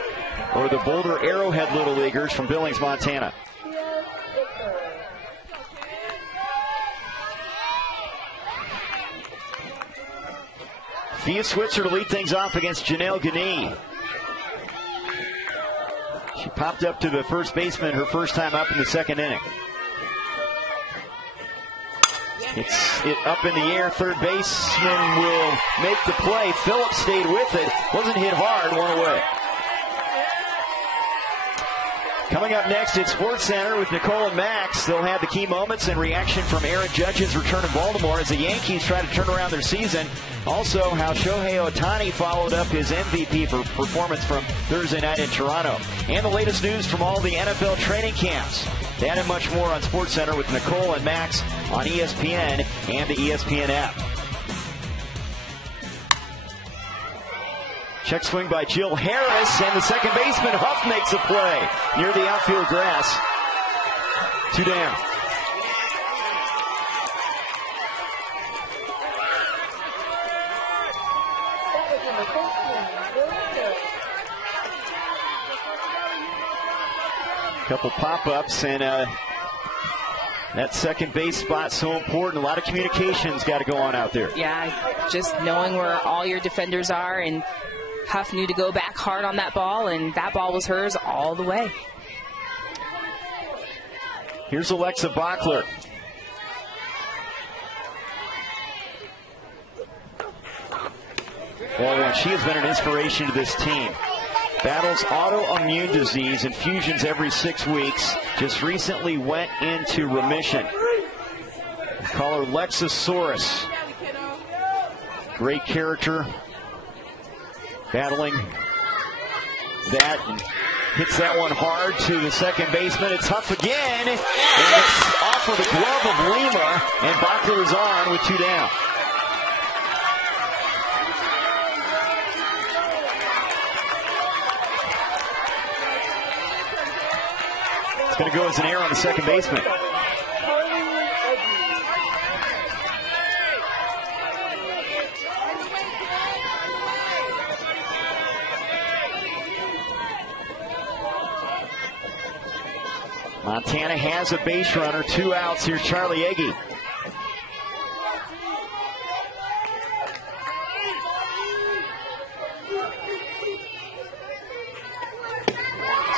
or the Boulder Arrowhead Little Leaguers from Billings, Montana. Fia Switzer to lead things off against Janelle Ganie. She popped up to the first baseman her first time up in the 2nd inning. It's up in the air. Third baseman will make the play. Phillips stayed with it. Wasn't hit hard. 1 away. Coming up next, it's Sports Center with Nicole and Max. They'll have the key moments and reaction from Aaron Judge's return in Baltimore as the Yankees try to turn around their season. Also, how Shohei Ohtani followed up his MVP for performance from Thursday night in Toronto. And the latest news from all the NFL training camps. That and much more on Sports Center with Nicole and Max on ESPN and the ESPN app. Check swing by Jill Harris, and the second baseman Huff makes a play near the outfield grass. 2 down. Couple pop-ups, and that second base spot so important. A lot of communications got to go on out there. Yeah, just knowing where all your defenders are, and Huff knew to go back hard on that ball, and that ball was hers all the way. Here's Alexa Bachler. Well, she has been an inspiration to this team. Battles autoimmune disease, infusions every 6 weeks. Just recently went into remission. Call her Lexosaurus. Great character. Battling that. And hits that one hard to the second baseman. It's tough again. And it's off of the glove of Lima. And Bachler is on with 2 down. It's going to go as an error on the second baseman. Montana has a base runner, 2 outs. Here's Charlie Agee.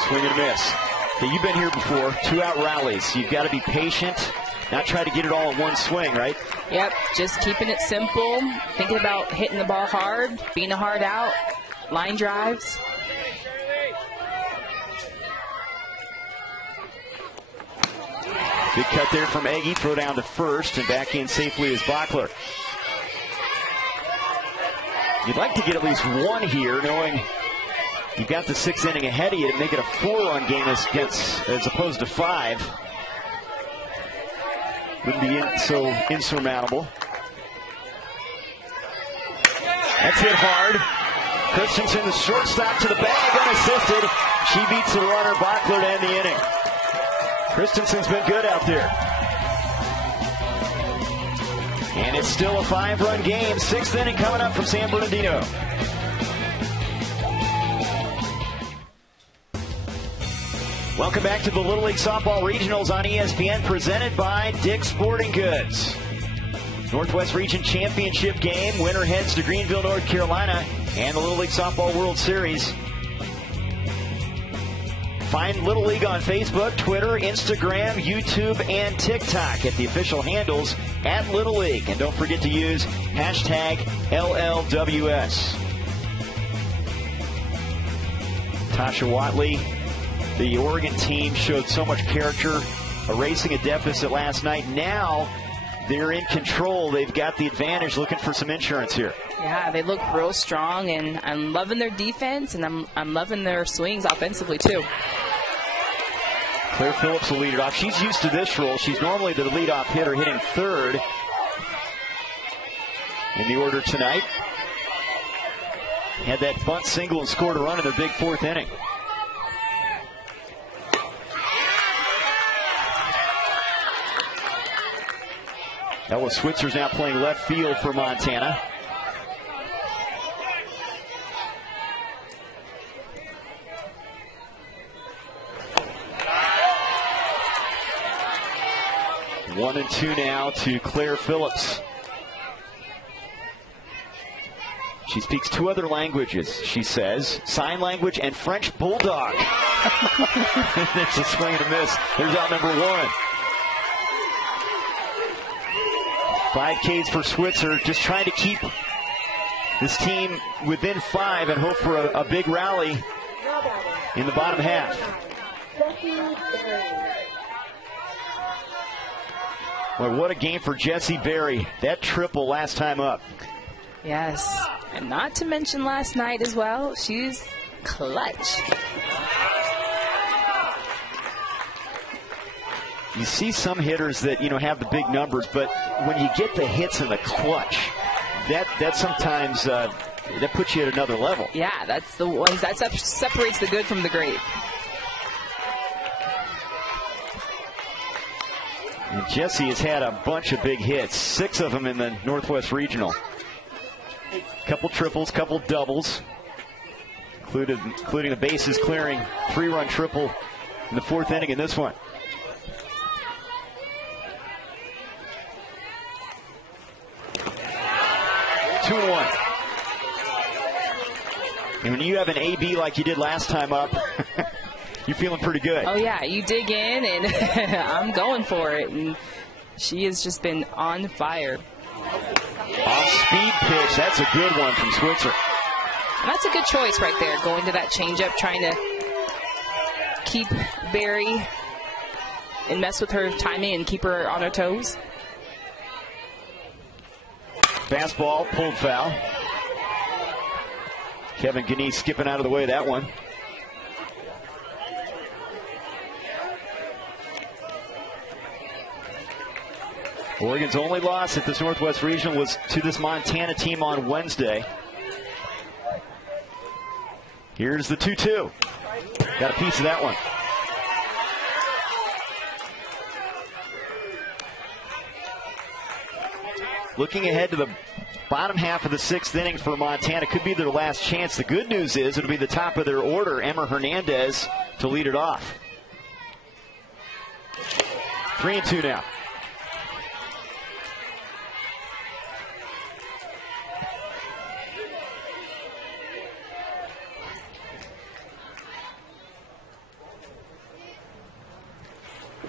Swing and a miss. Okay, you've been here before. 2-out rallies. You've got to be patient, not try to get it all in one swing, right? Yep, just keeping it simple, thinking about hitting the ball hard, being a hard out, line drives. Good cut there from Agee. Throw down to first and back in safely is Bachler. You'd like to get at least one here, knowing you've got the 6th inning ahead of you to make it a 4-run game as opposed to 5. Wouldn't be so insurmountable. That's hit hard. Christensen, the shortstop, to the bag, unassisted. She beats the runner, Bachler, to end the inning. Christensen's been good out there. And it's still a 5-run game. 6th inning coming up from San Bernardino. Welcome back to the Little League Softball Regionals on ESPN, presented by Dick's Sporting Goods. Northwest Region Championship game. Winner heads to Greenville, North Carolina, and the Little League Softball World Series. Find Little League on Facebook, Twitter, Instagram, YouTube, and TikTok at the official handles at Little League. And don't forget to use hashtag LLWS. Tasha Watley, the Oregon team, showed so much character, erasing a deficit last night. Now they're in control. They've got the advantage, looking for some insurance here. Yeah, they look real strong, and I'm loving their defense, and I'm loving their swings offensively, too. Claire Phillips will lead it off. She's used to this role. She's normally the leadoff hitter, hitting third in the order tonight. Had that bunt single and scored a run in their big 4th inning. Ella Switzer's now playing left field for Montana. One and 2 now to Claire Phillips. She speaks 2 other languages, she says. Sign language and French Bulldog. It's a swing and a miss. There's out number 1. 5 Ks for Switzer, just trying to keep this team within 5 and hope for a big rally in the bottom half. Well, what a game for Jessie Berry. That triple last time up. Yes, and not to mention last night as well. She's clutch. You see some hitters that, have the big numbers, but when you get the hits in the clutch, that sometimes that puts you at another level. Yeah, that's the ones that separates the good from the great. And Jessie has had a bunch of big hits, 6 of them in the Northwest Regional. Couple triples, couple doubles, including the bases clearing 3-run triple in the 4th inning in this one. Two and 1. And when you have an AB like you did last time up, you're feeling pretty good. Oh, yeah. You dig in, and I'm going for it. And she has just been on fire. Off-speed pitch. That's a good one from Switzer. And that's a good choice right there, going to that changeup, trying to keep Berry and mess with her timing and keep her on her toes. Fastball, pulled foul. Kevin Gagne skipping out of the way of that one. Oregon's only loss at this Northwest Regional was to this Montana team on Wednesday. Here's the 2-2. Got a piece of that one. Looking ahead to the bottom half of the 6th inning for Montana. Could be their last chance. The good news is it'll be the top of their order, Emma Hernandez, to lead it off. 3-2 now.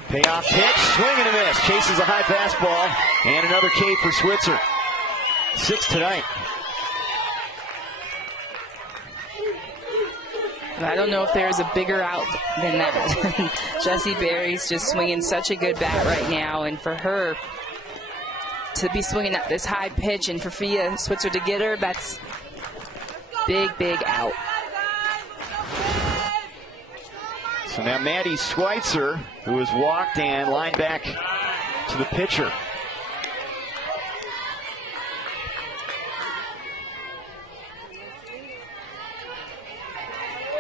Payoff pitch, swing and a miss. Chases a high fastball, and another K for Switzer. 6 tonight. I don't know if there's a bigger out than that. Jessie Berry's just swinging such a good bat right now, and for her to be swinging at this high pitch and for Fia Switzer to get her, that's big, big out. So now Maddie Schweitzer, who has walked and lined back to the pitcher.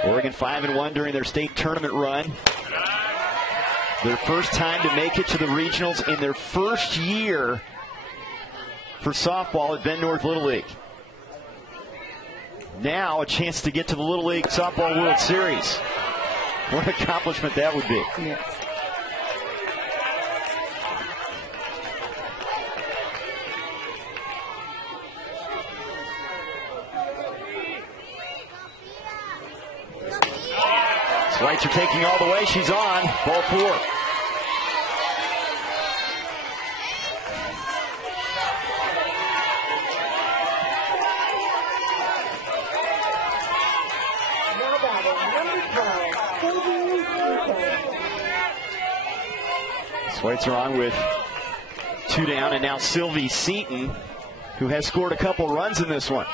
Oregon 5-1 during their state tournament run. Their first time to make it to the regionals in their first year for softball at Bend North Little League. Now a chance to get to the Little League Softball World Series. What an accomplishment that would be. Yes. Schweitzer taking all the way. She's on. Ball 4. Schweitzer on with 2 down, and now Sylvie Seaton, who has scored a couple runs in this one.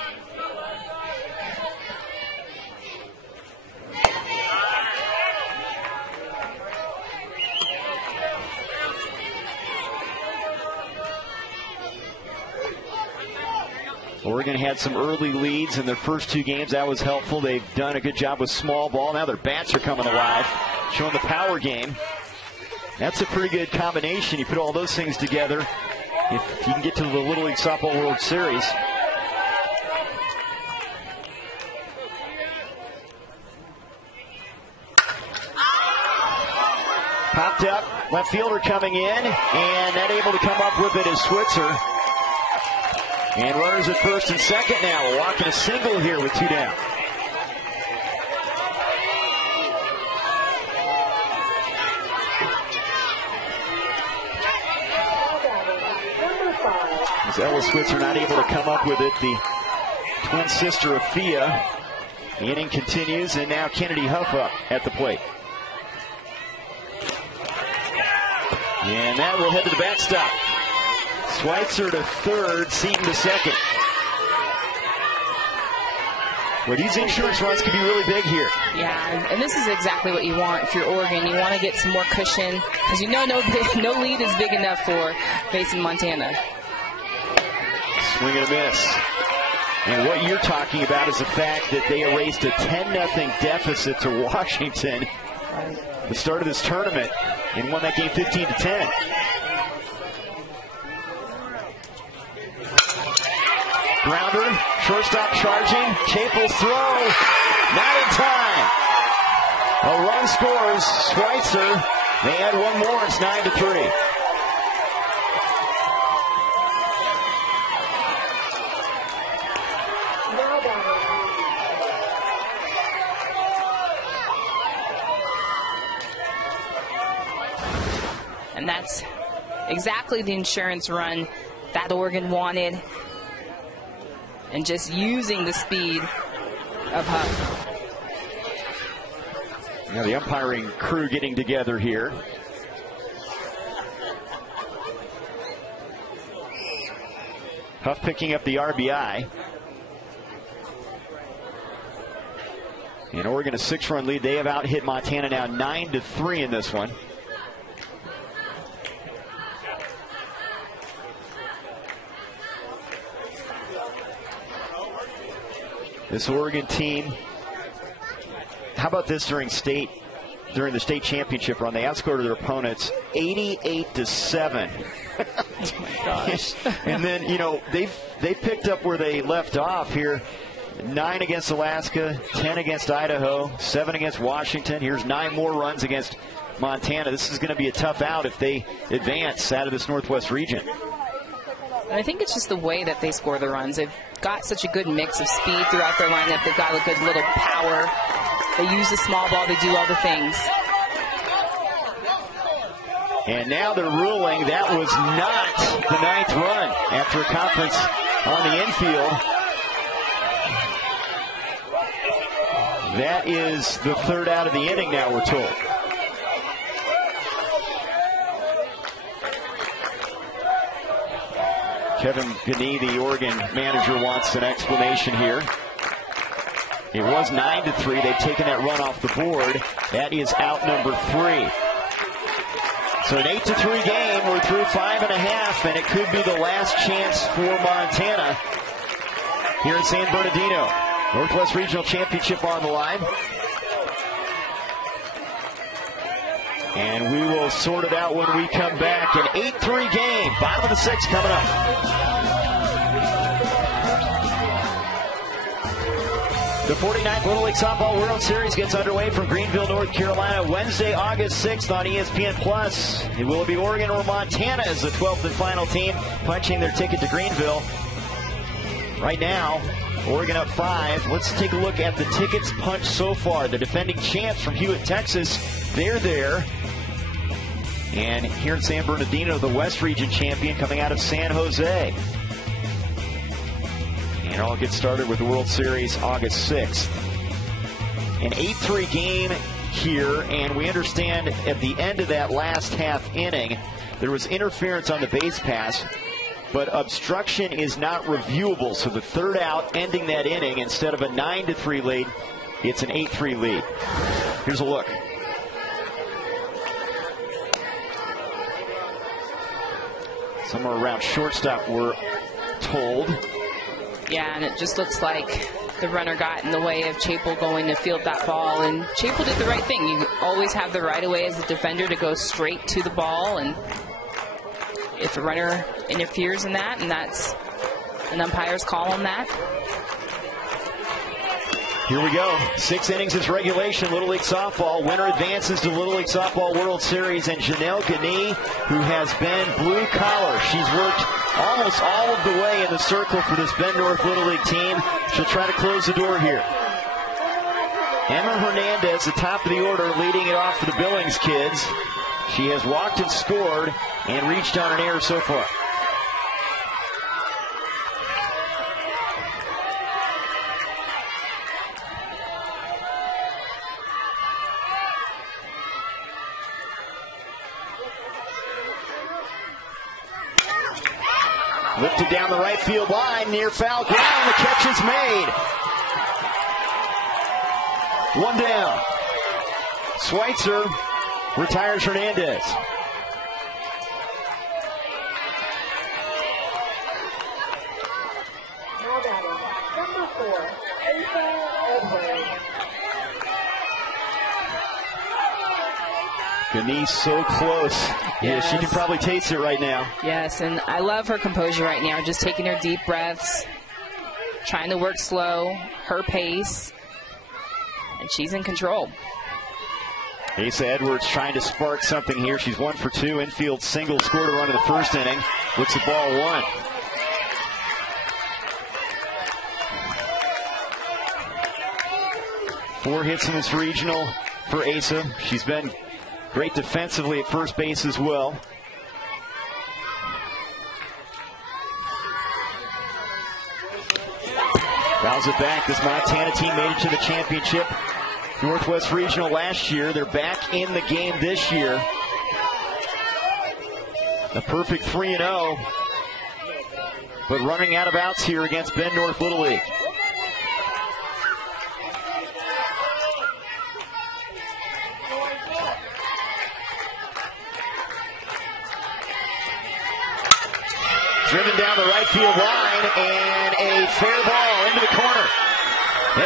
Oregon had some early leads in their first 2 games. That was helpful. They've done a good job with small ball. Now their bats are coming alive, showing the power game. That's a pretty good combination. You put all those things together, if you can get to the Little League Softball World Series. Popped up, left fielder coming in, and not able to come up with it is Switzer. And runners at first and second now. We're walking a single here with 2 down. As Ella Switzer not able to come up with it, the twin sister of Fia. The inning continues, and now Kennedy Huff up at the plate. And that will head to the backstop. Schweitzer to third, Seaton to second. Well, these insurance runs could be really big here. Yeah, and this is exactly what you want if you're Oregon. You want to get some more cushion, because you know no lead is big enough for facing Montana. Swing and a miss. And what you're talking about is the fact that they erased a 10-0 deficit to Washington at the start of this tournament and won that game 15-10. Grounder, shortstop charging, Chapel's throw, not in time. A run scores, Schweitzer. They add one more, it's 9-3. And that's exactly the insurance run that Oregon wanted. And just using the speed of Huff. Now the umpiring crew getting together here. Huff picking up the RBI. And Oregon a 6-run lead. They have out-hit Montana now 9-3 in this one. This Oregon team, how about this during the state championship run? They outscored their opponents 88-7. Oh my gosh. And then, you know, they picked up where they left off here. 9 against Alaska, 10 against Idaho, 7 against Washington. Here's 9 more runs against Montana. This is going to be a tough out if they advance out of this Northwest region. And I think it's just the way that they score the runs. They've got such a good mix of speed throughout their lineup. They've got a good little power. They use the small ball. They do all the things. And now they're ruling that was not the 9th run after a conference on the infield. That is the 3rd out of the inning now, we're told. Kevin Gagne, the Oregon manager, wants an explanation here. It was 9-3. They've taken that run off the board. That is out number 3. So an 8-3 game. We're through 5.5, and it could be the last chance for Montana here in San Bernardino. Northwest Regional Championship on the line. And we will sort it out when we come back. An 8-3 game. Bottom of the 6th coming up. The 49th Little League Softball World Series gets underway from Greenville, North Carolina, Wednesday, August 6th on ESPN+. It will be Oregon or Montana as the 12th and final team punching their ticket to Greenville. Right now, Oregon up 5. Let's take a look at the tickets punched so far. The defending champs from Hewitt, Texas, they're there. And here in San Bernardino, the West Region champion coming out of San Jose. And it all gets started with the World Series August 6th. An 8-3 game here, and we understand at the end of that last half inning, there was interference on the base pass, but obstruction is not reviewable. So the 3rd out ending that inning, instead of a 9-3 lead, it's an 8-3 lead. Here's a look. Somewhere around shortstop, we're told. Yeah, and it just looks like the runner got in the way of Chapel going to field that ball. And Chapel did the right thing. You always have the right of way as a defender to go straight to the ball. And if a runner interferes in that, and that's an umpire's call on that. Here we go. 6 innings is regulation. Little League Softball. Winner advances to Little League Softball World Series. And Janelle Gagne, who has been blue collar. She's worked almost all of the way in the circle for this Bend North Little League team. She'll try to close the door here. Emma Hernandez, the top of the order, leading it off for the Billings kids. She has walked and scored and reached on an error so far. Lifted down the right field line near foul ground. The catch is made. 1 down. Schweitzer retires Hernandez. Now batting, number 4, Asa Edwards. Gagne so close. Yeah, she can probably taste it right now. Yes, and I love her composure right now, just taking her deep breaths, trying to work slow, her pace, and she's in control. Asa Edwards trying to spark something here. She's 1 for 2. Infield single, scored a run in the 1st inning. Looks at ball 1. Four hits in this regional for Asa. She's been great defensively at first base as well. Fouls it back. This Montana team made it to the championship Northwest Regional last year. They're back in the game this year. A perfect 3-0. but running out of outs here against Bend North Little League. Driven down the right field line, and a fair ball into the corner.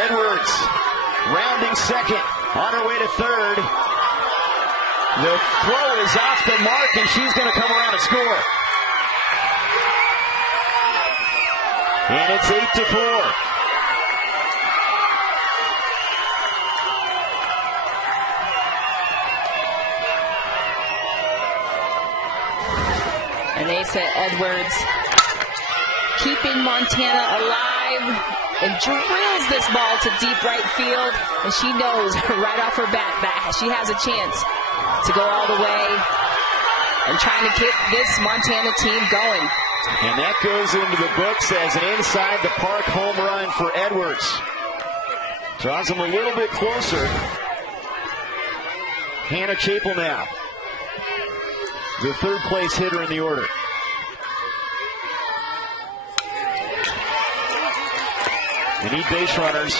Edwards rounding second, on her way to third. The throw is off the mark, and she's going to come around and score. And it's 8-4. And Asa Edwards keeping Montana alive and drills this ball to deep right field. And she knows right off her bat that she has a chance to go all the way and trying to get this Montana team going. And that goes into the books as an inside the park home run for Edwards. Draws them a little bit closer. Hannah Chapel now, the third place hitter in the order. They need base runners,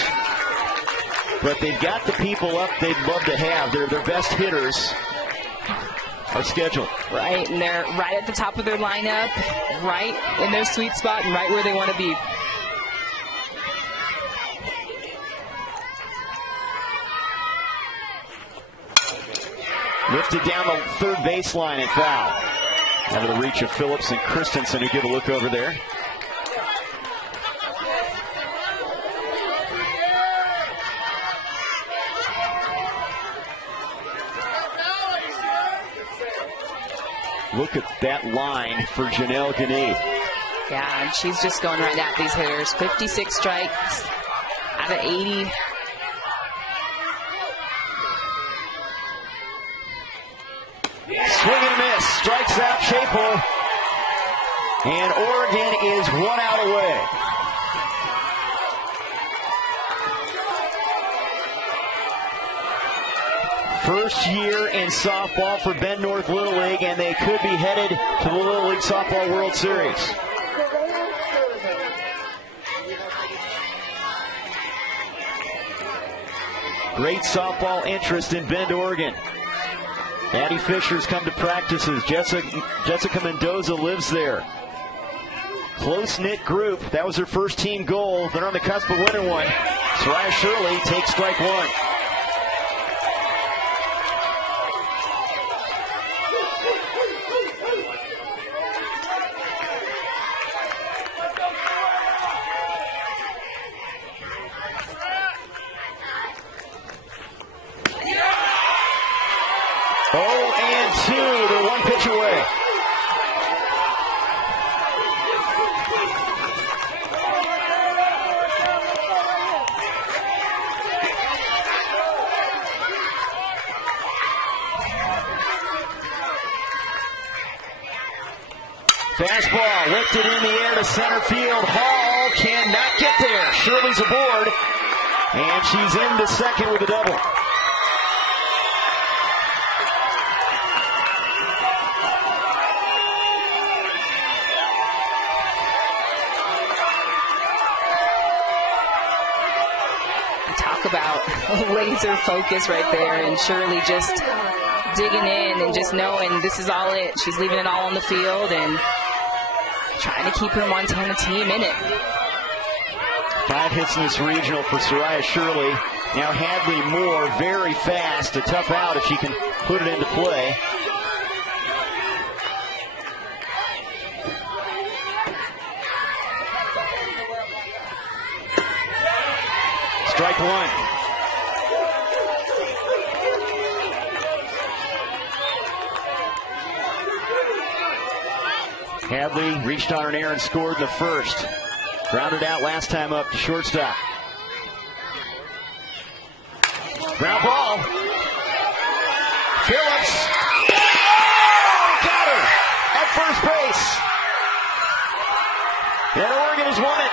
but they've got the people up they'd love to have. They're their best hitters are scheduled. Right, and they're right at the top of their lineup, right in their sweet spot, and right where they want to be. Lifted down the third baseline and foul. Out of the reach of Phillips and Christensen, who give a look over there. Look at that line for Janelle Ganey. Yeah, and she's just going right at these hitters. 56 strikes out of 80. Swing and miss. Strikes out Chapel. And Oregon is 1 out away. First year in softball for Bend North Little League, and they could be headed to the Little League Softball World Series. Great softball interest in Bend, Oregon. Addie Fisher's come to practices. Jessica Mendoza lives there. Close-knit group. That was her first team goal. They're on the cusp of winning one. Soraya Shirley takes strike one. Fastball lifted in the air to center field. Hall cannot get there. Shirley's aboard, and she's into second with a double. Talk about laser focus right there, and Shirley just digging in and just knowing this is all it. She's leaving it all on the field and trying to keep her Montana team in it. 5 hits in this regional for Soraya Shirley. Now Hadley Moore, very fast, a tough out if she can put it into play. Strike one. Hadley reached on an air and scored in the first. Grounded out last time up to shortstop. Ground ball. Phillips. Oh, got her at first base. And Oregon has won it.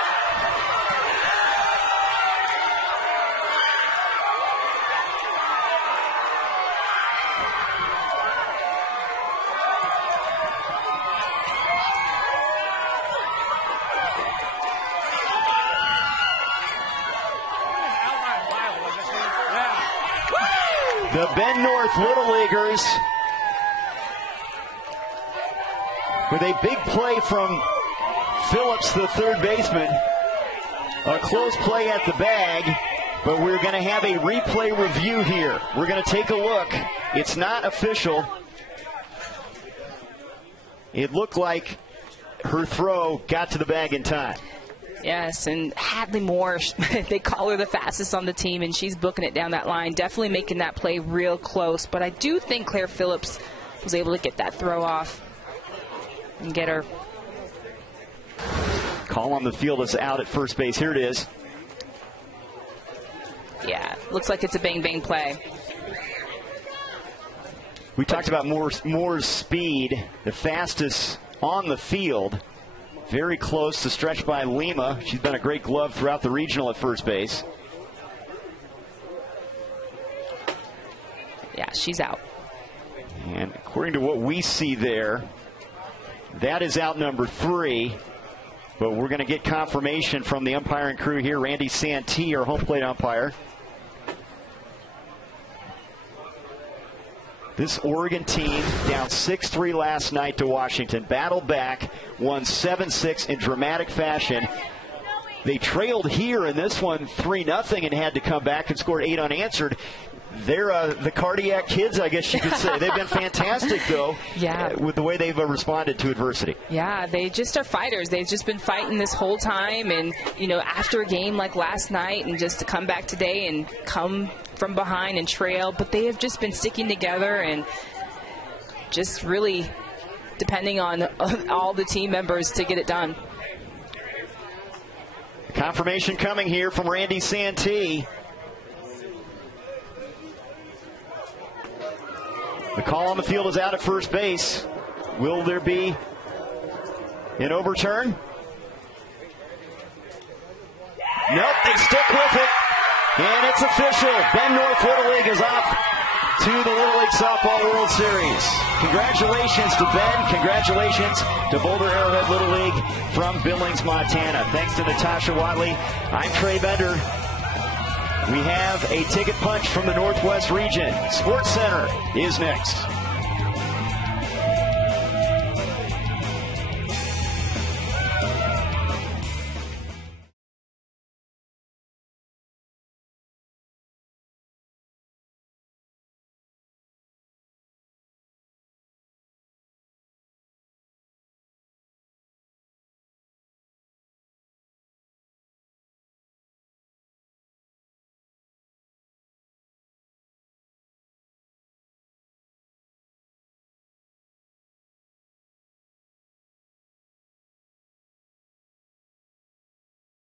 The Bend North Little Leaguers with a big play from Phillips, the third baseman. A close play at the bag, but we're going to have a replay review here. We're going to take a look. It's not official. It looked like her throw got to the bag in time. Yes, and Hadley Moore, they call her the fastest on the team, and she's booking it down that line, definitely making that play real close. But I do think Claire Phillips was able to get that throw off and get her. Call on the field is out at first base. Here it is. Yeah, looks like it's a bang-bang play. We talked about Moore's speed, the fastest on the field. Very close to stretch by Lima. She's been a great glove throughout the regional at first base. Yeah, she's out. And according to what we see there, that is out number 3. But we're going to get confirmation from the umpiring crew here. Randy Santee, our home plate umpire. This Oregon team down 6-3 last night to Washington. Battled back, won 7-6 in dramatic fashion. They trailed here in this one 3-0 and had to come back and scored 8 unanswered. They're the cardiac kids, I guess you could say. They've been fantastic, though, with the way they've responded to adversity. Yeah, they just are fighters. They've just been fighting this whole time. And, you know, after a game like last night and just to come back today and come from behind and trail. But they have just been sticking together and just really depending on all the team members to get it done. Confirmation coming here from Randy Santee. The call on the field is out at first base. Will there be an overturn? Nope, they stick with it. And it's official. Bend North Little League is off to the Little League Softball World Series. Congratulations to Bend. Congratulations to Boulder Arrowhead Little League from Billings, Montana. Thanks to Natasha Watley. I'm Trey Bender. We have a ticket punch from the Northwest region. Sports Center is next.